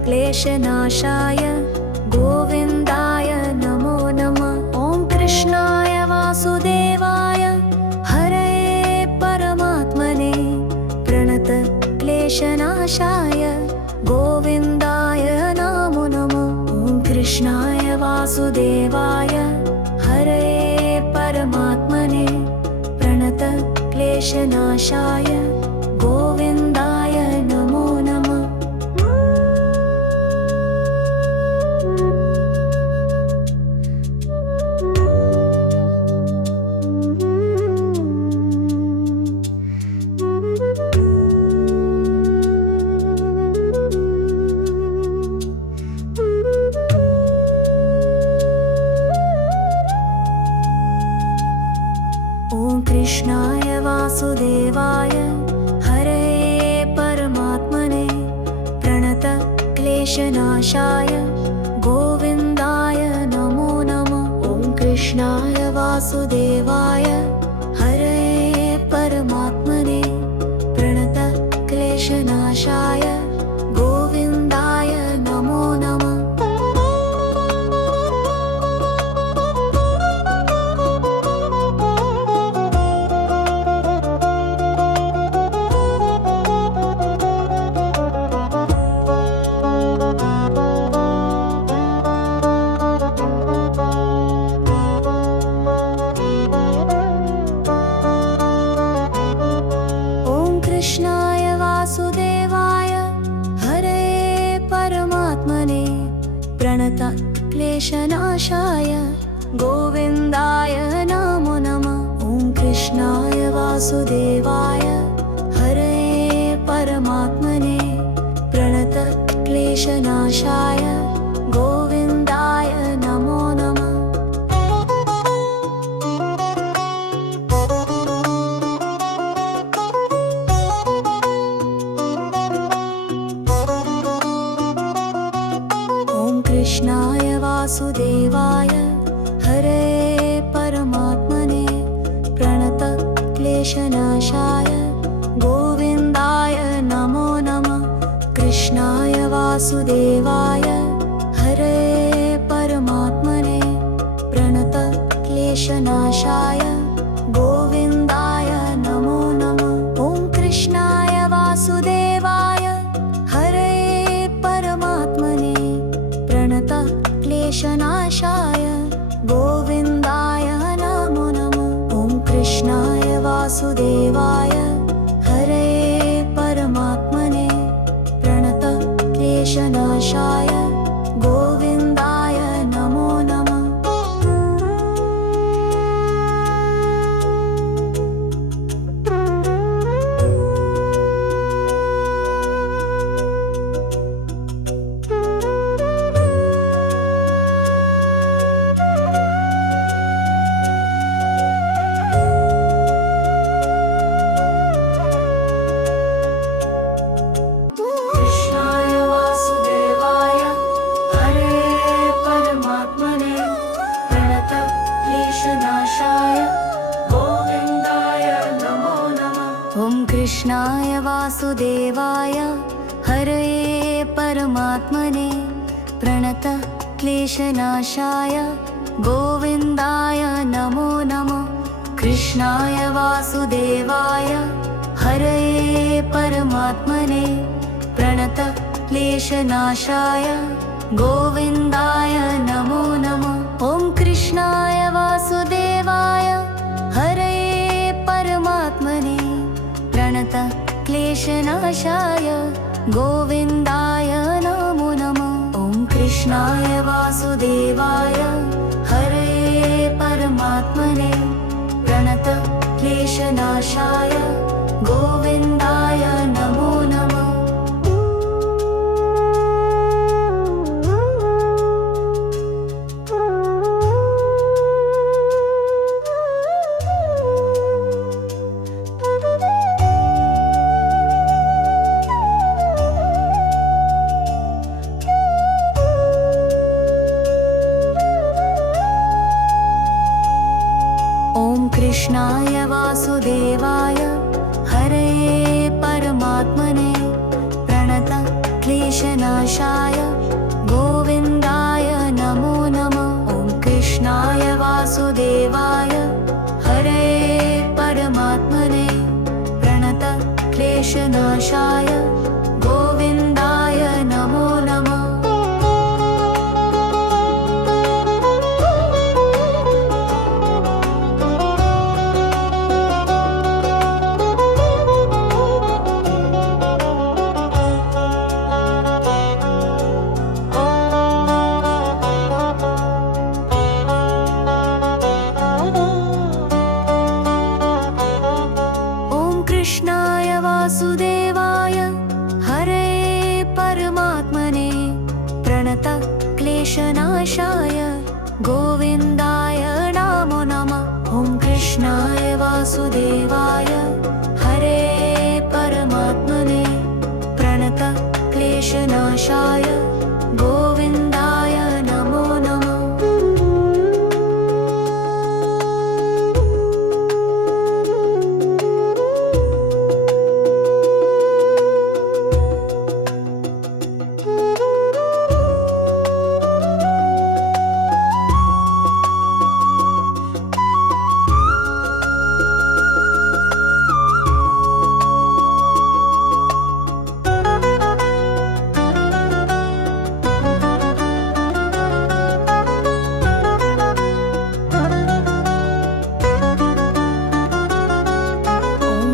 क्लेशनाशाय गोविन्दाय नमो नमः। ॐ कृष्णाय वासुदेवाय हरये परमात्मने प्रणत क्लेशनाशाय गोविन्दाय नमो नमः। ॐ कृष्णाय वासुदेवाय हरये परमात्मने प्रणत क्लेशनाशाय गोविन्दाय नमो नमः। ॐ कृष्णाय वासुदेवाय हरये परमात्मने प्रणत क्लेशनाशाय गोविन्दाय नमो नमः। ॐ कृष्णाय वासुदेवाय हरये परमात्मने प्रणत क्लेशनाशाय गोविन्दाय नमो नमः। कृष्णाय वासुदेवाय हरये परमात्मने प्रणत क्लेशनाशाय गोविन्दाय नमो नमः। ॐ कृष्णाय वासुदेवाय हरये परमात्मने प्रणत क्लेशनाशाय गोविन्दाय नमो नमः। कृष्णाय वासुदेवाय हरये परमात्मने प्रणत क्लेशनाशाय गोविन्दाय नमो नमः। कृष्णाय वासुदेवाय हरये परमात्मने प्रणत क्लेशनाशाय गोविन्दाय नमो नमः। ॐ कृष्णाय वासुदेवाय हरये परमात्मने प्रणत क्लेशनाशाय गोविन्दाय नमो नमः। ॐ कृष्णाय वासुदेवाय हरये परमात्मने प्रणत क्लेशनाशाय गोविन्दाय नमो नमः। कृष्णाय वासुदेवाय हरये परमात्मने प्रणत क्लेशनाशाय गोविन्दाय नमो नमः। कृष्णाय वासुदेवाय हरये परमात्मने प्रणत क्लेशनाशाय गोविन्दाय नमो नमः। ॐ कृष्णाय वासुदेवाय हरये परमात्मने प्रणत क्लेशनाशाय गोविन्दाय नमो नमः। ॐ कृष्णाय वासुदेवाय हरये परमात्मने प्रणत क्लेशनाशाय गोविन्दाय नमो नमः। कृष्णाय वासुदेवाय हरये परमात्मने प्रणतक्लेशनाशाय गोविन्दाय नमो नमः। ॐ कृष्णाय वासुदेवाय हरये परमात्मने प्रणतक्लेशनाशाय गोविन्दाय नमो नमः। कृष्णाय वासुदेवाय हरये परमात्मने प्रणतक्लेशनाशाय गोविन्दाय नमो नमः। ॐ कृष्णाय वासुदेवाय हरये परमात्मने प्रणतक्लेशनाशाय गोविन्दाय नमो नमः।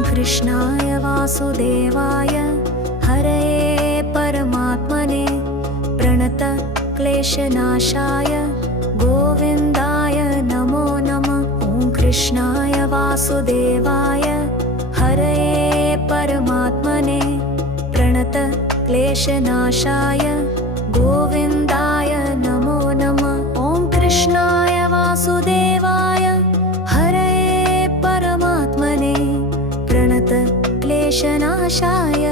कृष्णाय वासुदेवाय हरये परमात्मने प्रणतक्लेशनाशाय गोविन्दाय नमो नमः। ॐ कृष्णाय वासुदेवाय हरये परमात्मने प्रणतक्लेशनाशाय गोविन्दाय नमो नमः। ॐ कृष्णाय वासुदेवाय हरये परमात्मने प्रणतक्लेशनाशाय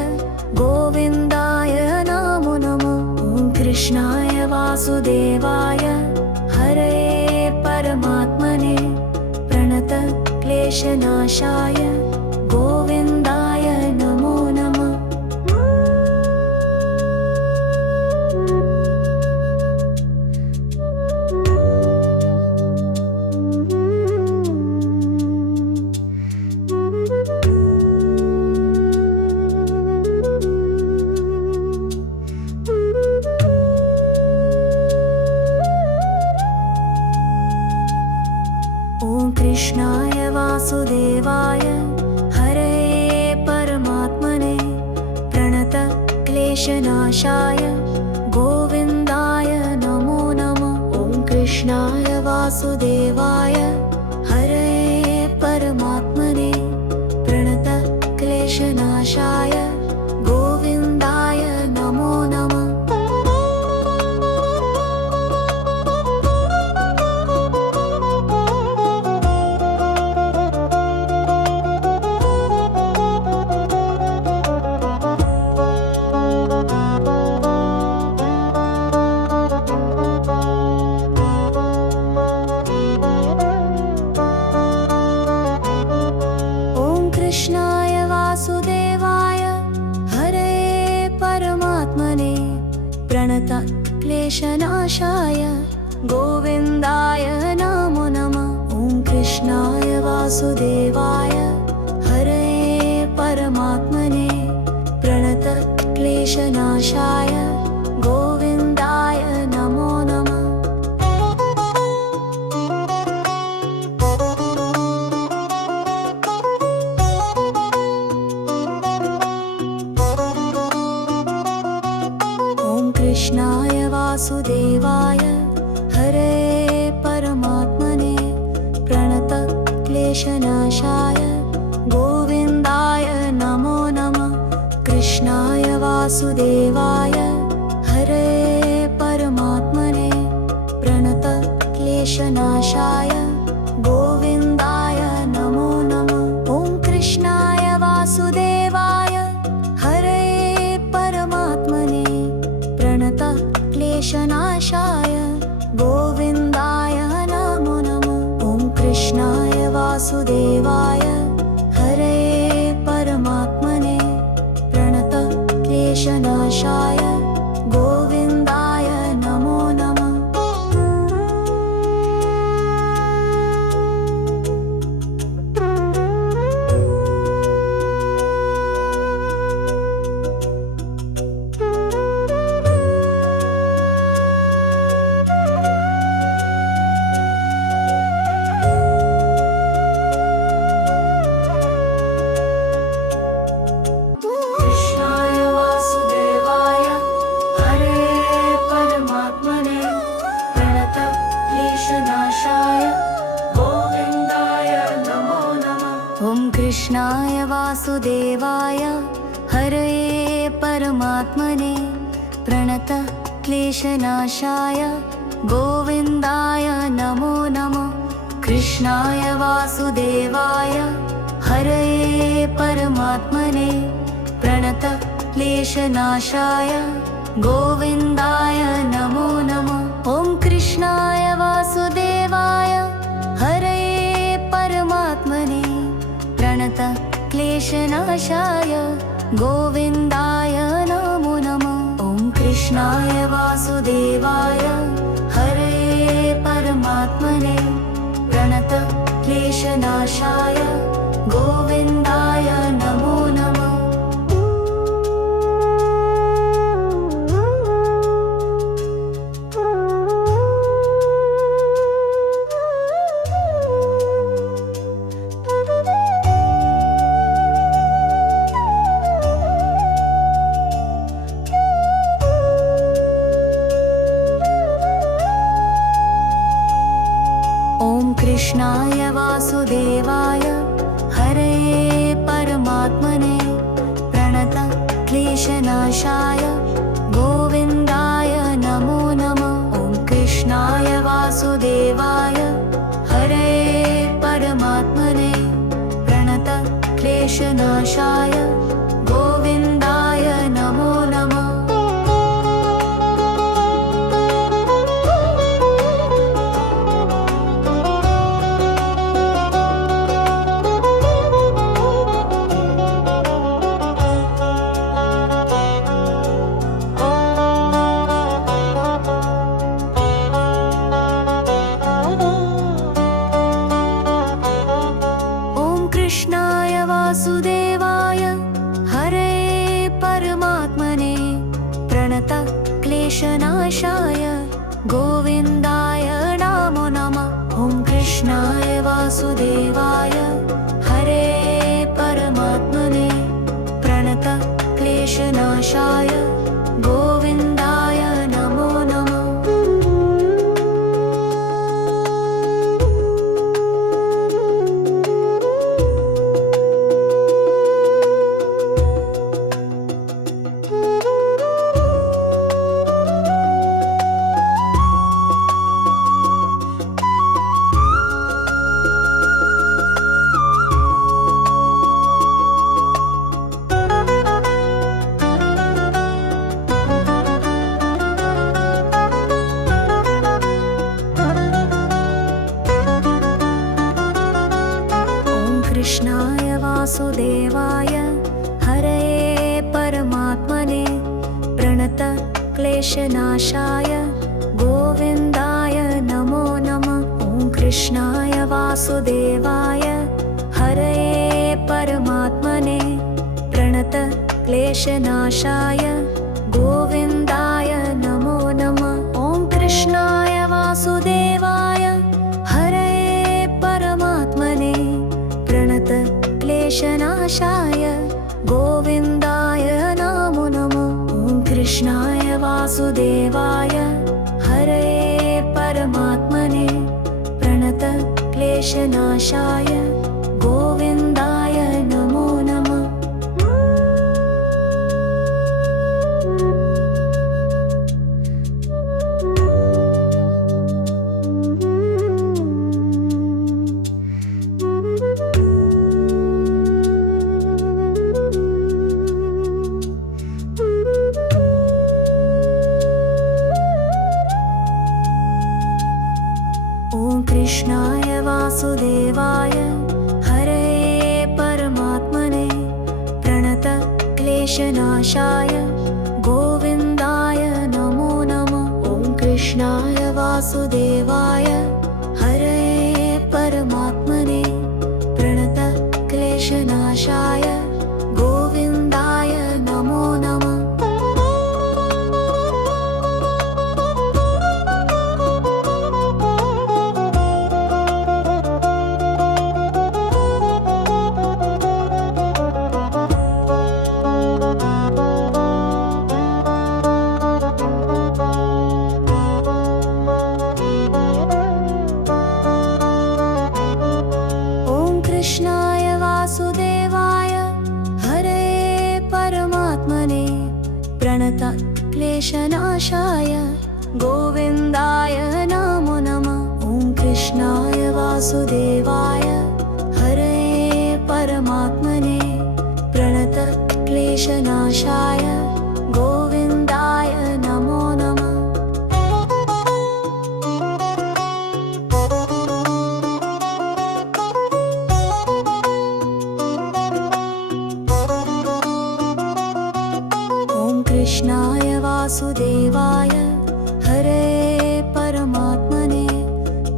गोविन्दाय नमो नमः। ॐ कृष्णाय वासुदेवाय हरये परमात्मने प्रणतक्लेशनाशाय गोविन्दाय नमो नमः। कृष्णाय वासुदेवाय हरये परमात्मने प्रणतक्लेशनाशाय गोविन्दाय नमो नमः। ॐ कृष्णाय वासुदेवाय हरये परमात्मने प्रणतक्लेशनाशाय गोविन्दाय नमो नमः। कृष्णाय वासुदेवाय हरये परमात्मने प्रणतक्लेशनाशाय गोविन्दाय नमो नमः। ॐ कृष्णाय वासुदेवाय हरये परमात्मने प्रणतक्लेशनाशाय गोविन्दाय नमो नमः। कृष्णाय वासुदेवाय हरये परमात्मने प्रणतक्लेशनाशाय गोविन्दाय नमो नमः। कृष्णाय वासुदेवाय हरये परमात्मने प्रणतक्लेशनाशाय गोविन्दाय नमो नमः। ॐ कृष्णाय वासुदेवाय हरये परमात्मने प्रणतक्लेशनाशाय गोविन्दाय नमो नमः। ॐ कृष्णाय वासुदेवाय कृष्णाय वासुदेवाय हरये परमात्मने प्रणत क्लेशनाशाय गोविन्दाय नमो नमः। कृष्णाय वासुदेवाय हरये परमात्मने प्रणत क्लेशनाशाय गोविन्दाय नमो नमः। ॐ कृष्णाय वासुदेवाय हरये परमात्मने प्रणत क्लेशनाशाय गोविन्दाय नमो नमः। ॐ कृष्णाय वासुदेवाय हरये परमात्मने प्रणत क्लेशनाशाय गोविन्दाय नमो नमः। कृष्णाय वासुदेवाय हरये परमात्मने प्रणत क्लेशनाशाय गोविन्दाय नमो नमः। ॐ कृष्णाय वासुदेवाय हरये परमात्मने प्रणत क्लेशनाशाय गोविन्दाय नमो नमः। कृष्णाय वासुदेवाय हरये परमात्मने प्रणत क्लेशनाशाय गोविन्दाय नमो नमः। ॐ कृष्णाय वासुदेवाय हरये परमात्मने प्रणत क्लेशनाशाय गोविन्दाय नमो नमः। कृष्णाय वासुदेवाय हरये परमात्मने प्रणत क्लेशनाशाय गोविन्दाय नमो नमः। ॐ कृष्णाय वासुदेवाय हरये परमात्मने प्रणत क्लेशनाशाय गोविन्दाय नमो नमः। ॐ कृष्णाय वासुदेवाय हरये परमात्मने प्रणत क्लेशनाशाय गोविन्दाय नमो नमः। ॐ कृष्णाय वासुदेवाय हरये परमात्मने प्रणत क्लेशनाशाय गोविन्दाय नमो नमः। कृष्णाय वासुदेवाय हरये परमात्मने प्रणत क्लेशनाशाय गोविन्दाय नमो नमः। ॐ कृष्णाय वासुदेवाय हरये परमात्मने प्रणत क्लेशनाशाय गोविन्दाय नमो नमः। वासुदेवाय हरे परमात्मने प्रणतक्लेशनाशाय गोविन्दाय नमो नमः। ॐ कृष्णाय वासुदेवाय हरे परमात्मने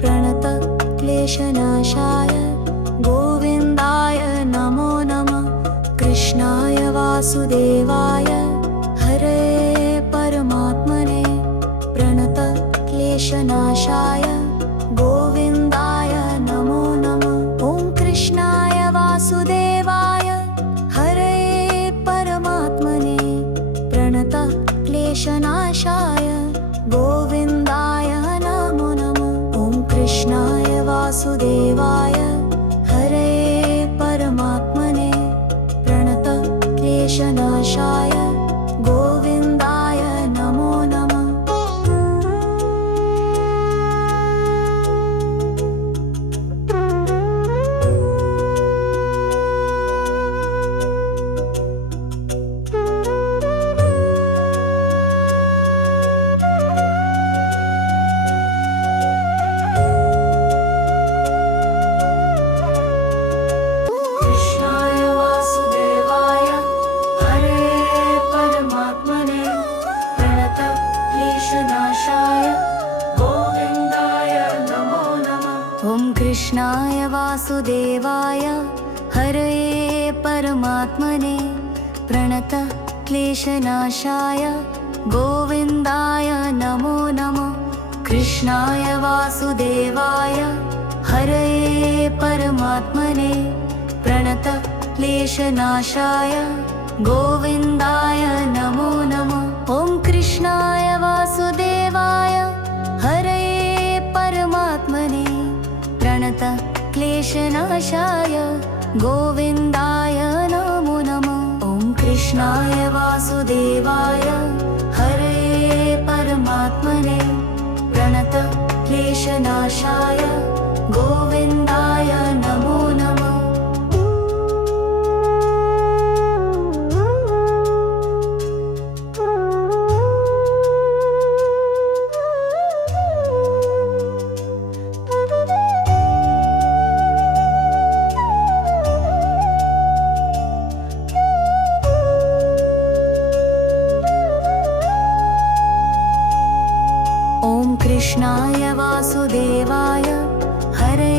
प्रणतक्लेशनाशाय गोविन्दाय नमो नमः। कृष्णाय वासुदेवाय हरे परमात्मने प्रणतक्लेशनाशाय गोविन्दाय नमो नमः। ॐ कृष्णाय वासुदेवाय हरे परमात्मने प्रणतक्लेशनाशाय गोविन्दाय नमो नमः। ॐ कृष्णाय वासुदेवाय हरे परमात्मने प्रणतक्लेशनाशाय गोविन्दाय नमो नमः। कृष्णाय वासुदेवाय हरे परमात्मने प्रणतक्लेशनाशाय गोविन्दाय नमो नमः। ॐ कृष्णाय वासुदेवाय हरे परमात्मने प्रणतक्लेशनाशाय गोविन्दाय नमो नमः। कृष्णाय वासुदेवाय हरे परमात्मने प्रणतक्लेशनाशाय गोविन्दाय नमो नमः। ॐ कृष्णाय वासुदेवाय हरे परमात्मने प्रणतक्लेशनाशाय गोविन्दाय नमो नमः। ॐ कृष्णाय वासुदेवाय हरे परमात्मने प्रणतक्लेशनाशाय गोविन्दाय नमो नमः। ॐ कृष्णाय वासुदेवाय हरे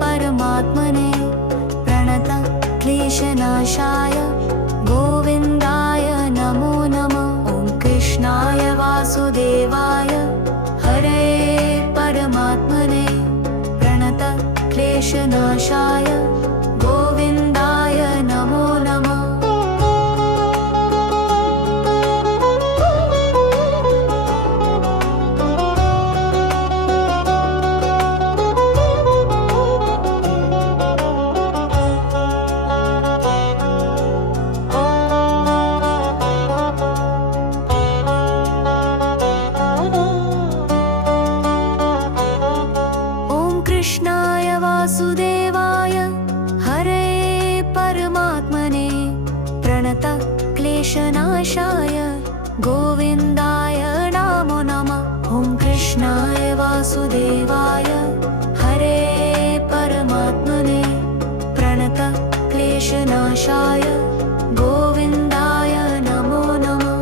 परमात्मने प्रणतक्लेशनाशाय गोविन्दाय नमो नमः। ॐ कृष्णाय वासुदेवाय हरे परमात्मने प्रणतक्लेशनाशाय गोविन्दाय नमो नमः। कृष्णाय वासुदेवाय हरे परमात्मने प्रणतक्लेशनाशाय गोविन्दाय नमो नमः। ॐ कृष्णाय वासुदेवाय हरे परमात्मने प्रणतक्लेशनाशाय गोविन्दाय नमो नमः।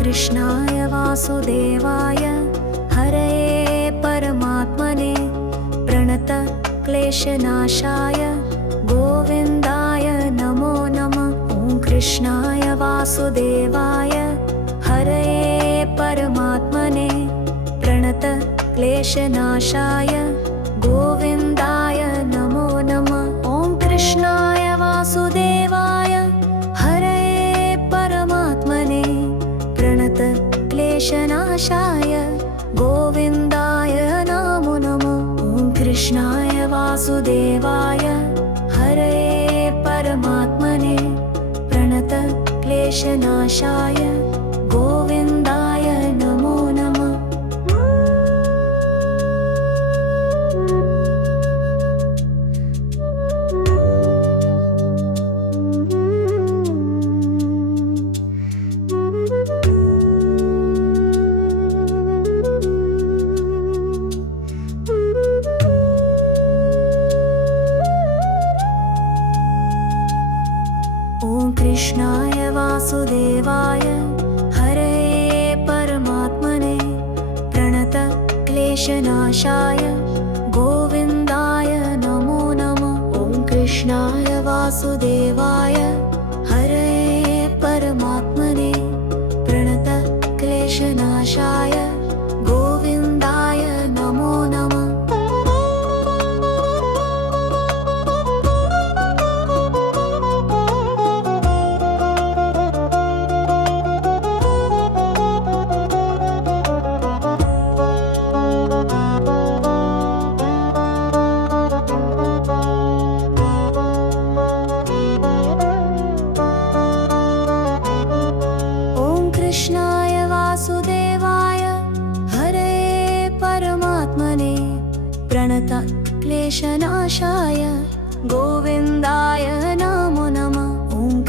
कृष्णाय वासुदेवाय हरे परमात्मने प्रणतक्लेशनाशाय गोविन्दाय नमो नमः। ॐ कृष्णाय वासुदेवाय हरे क्लेशनाशाय गोविन्दाय नमो नमः। ॐ कृष्णाय वासुदेवाय हरये परमात्मने प्रणतक्लेशनाशाय गोविन्दाय नमो नमः। ॐ कृष्णाय वासुदेवाय हरये परमात्मने प्रणतक्लेशनाशाय गोविन्दाय नमो नमः। ॐ कृष्णाय वासुदेवाय हरये परमात्मने प्रणतक्लेशनाशाय गोविन्दाय नमो नमः। ॐ कृष्णाय वासुदेवाय हरये परमात्मने प्रणतक्लेशनाशाय गोविन्दाय नमो नमः।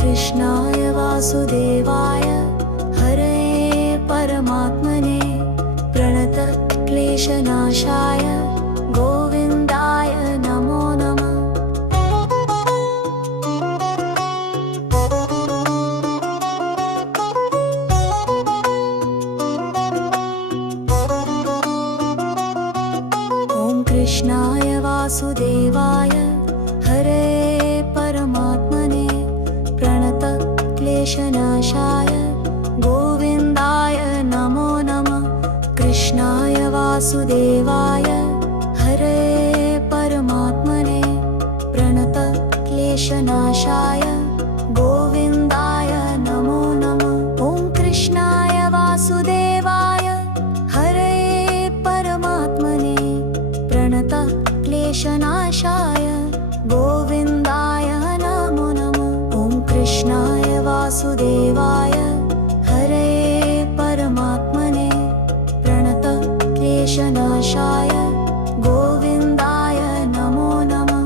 कृष्णाय वासुदेवाय हरये परमात्मने प्रणतक्लेशनाशाय गोविन्दाय नमो नमः। ॐ कृष्णाय वासुदेवाय हरये परमात्मने प्रणतक्लेशनाशाय गोविन्दाय नमो नमः। कृष्णाय वासुदेवाय हरये परमात्मने प्रणतक्लेशनाशाय गोविन्दाय नमो नमः। कृष्णाय वासुदेवाय हरये परमात्मने प्रणतक्लेशनाशाय गोविन्दाय नमो नमः। ॐ कृष्णाय वासुदेवाय हरये परमात्मने प्रणतक्लेशनाशाय गोविन्दाय नमो नमः।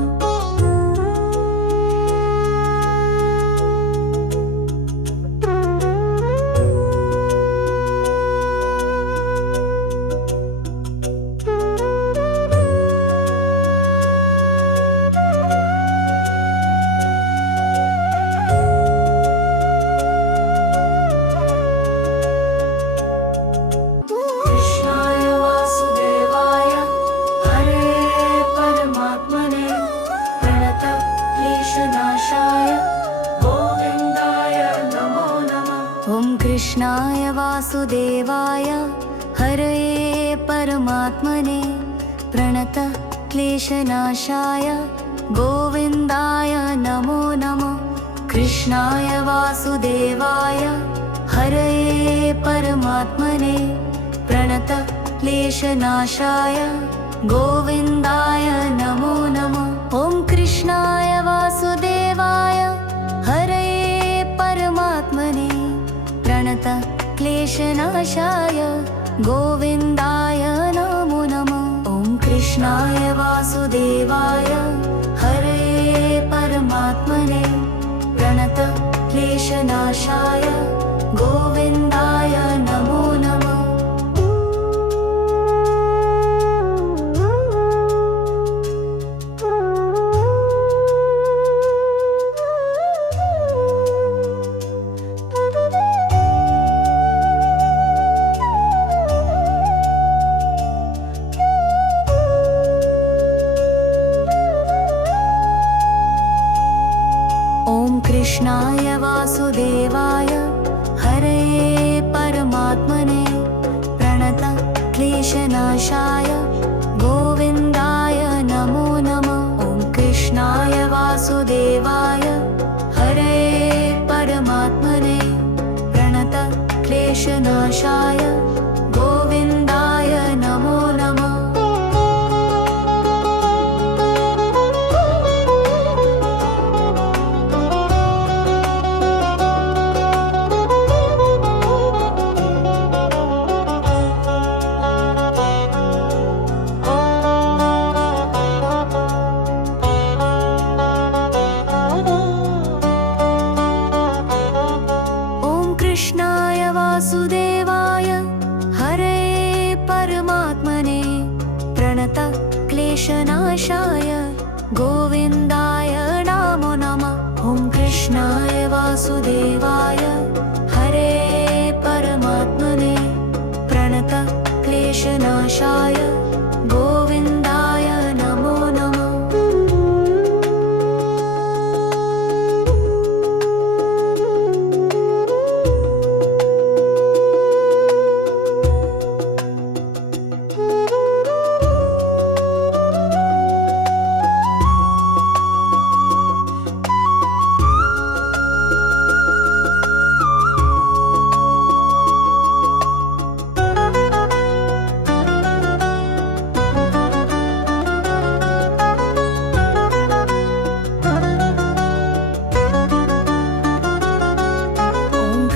ॐ कृष्णाय वासुदेवाय हरये परमात्मने प्रणतक्लेशनाशाय गोविन्दाय नमो नमः। कृष्णाय वासुदेवाय हरये परमात्मने प्रणतक्लेशनाशाय गोविन्दाय नमो नमः। कृष्णाय वासुदेवाय हरये परमात्मने प्रणतक्लेशनाशाय गोविन्दाय नमो नमः। ॐ कृष्णाय वासुदेवाय हरये परमात्मने प्रणतक्लेशनाशाय गोविन्दाय नमो नमः। ॐ कृष्णाय वासुदेवाय हरये परमात्मने प्रणतक्लेशनाशाय गोविन्दाय नमो नमः। कृष्णाय वासुदेवाय हरये परमात्मने प्रणतक्लेशनाशाय क्लेशनाशाय गोविन्दाय नमो नमः। ॐ कृष्णाय वासुदेवाय हरे परमात्मने प्रणत क्लेशनाशाय गोविन्दाय नमो नमः। कृष्णाय वासुदेवाय हरे परमात्मने प्रणत क्लेशनाशाय गोविन्दाय नमो नमः। ॐ कृष्णाय वासुदेवाय हरे परमात्मने प्रणत क्लेशनाशाय गोविन्दाय नमो नमः।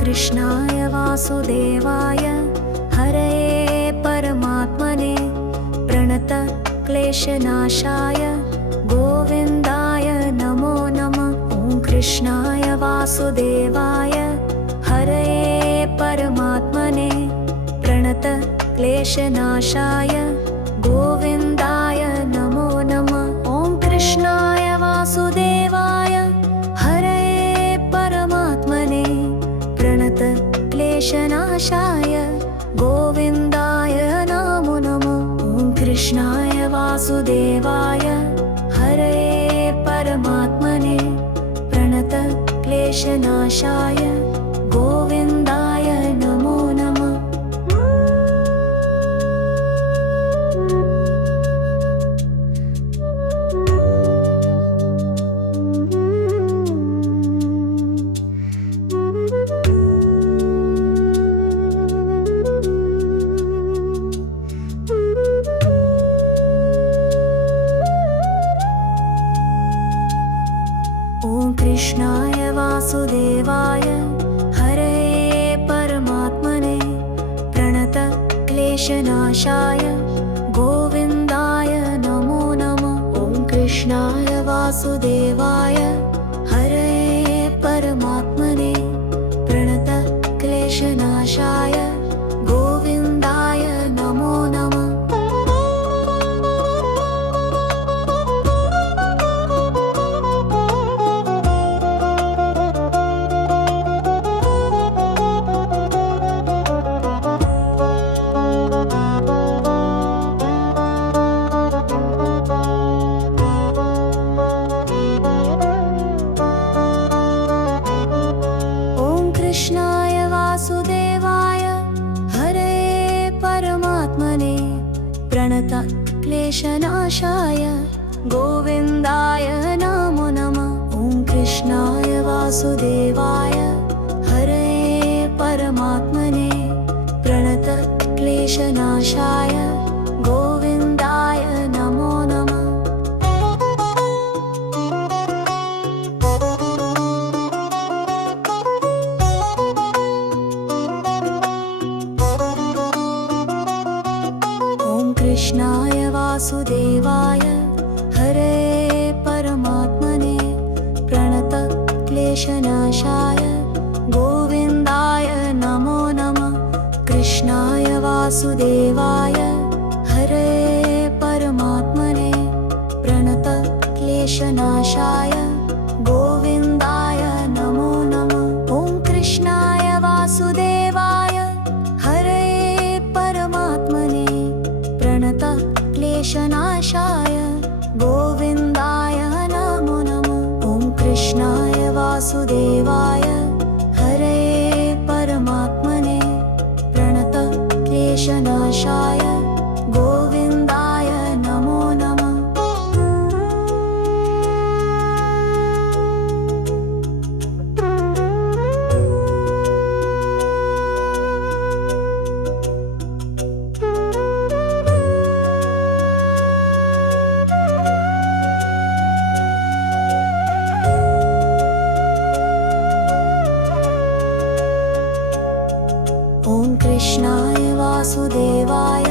कृष्णाय वासुदेवाय हरे परमात्मने प्रणत क्लेशनाशाय गोविन्दाय नमो नमः। ॐ कृष्णाय वासुदेवाय हरे परमात्मने प्रणत क्लेशनाशाय गोविन्दाय नमो नमः। ॐ कृष्णाय वासुदेवाय हरे परमात्मने प्रणत क्लेशनाशाय गोविन्दाय नमो नमः। ॐ कृष्णाय वासुदेवाय हरे परमात्मने प्रणत क्लेशनाशाय गोविन्दाय नमो नमः। ॐ कृष्णाय वासुदेवाय हरे परमात्मने प्रणत क्लेशनाशाय गोविन्दाय नमो नमः। ॐ कृष्णाय वासुदेवाय हरे परमात्मने प्रणत क्लेशनाशाय गोविन्दाय नमो नमः। कृष्णाय वासुदेवाय हरे परमात्मने प्रणत क्लेशनाशाय गोविन्दाय नमो नमः। ॐ कृष्णाय वासुदेवाय हरे परमात्मने प्रणत क्लेशनाशाय गोविन्दाय नमो नमः। कृष्णाय वासुदेवाय हरे परमात्मने प्रणत क्लेशनाशाय गोविन्दाय नमो नमः। कृष्णाय वासुदेवाय हरे परमात्मने प्रणत क्लेशनाशाय गोविन्दाय नमो नमः। ॐ कृष्णाय वासुदेवाय हरे परमात्मने प्रणत क्लेशनाशाय गोविन्दाय नमो नमः। ॐ कृष्णाय वासुदेवाय हरे परमात्मने प्रणत क्लेशनाशाय कृष्णाय वासुदेवाय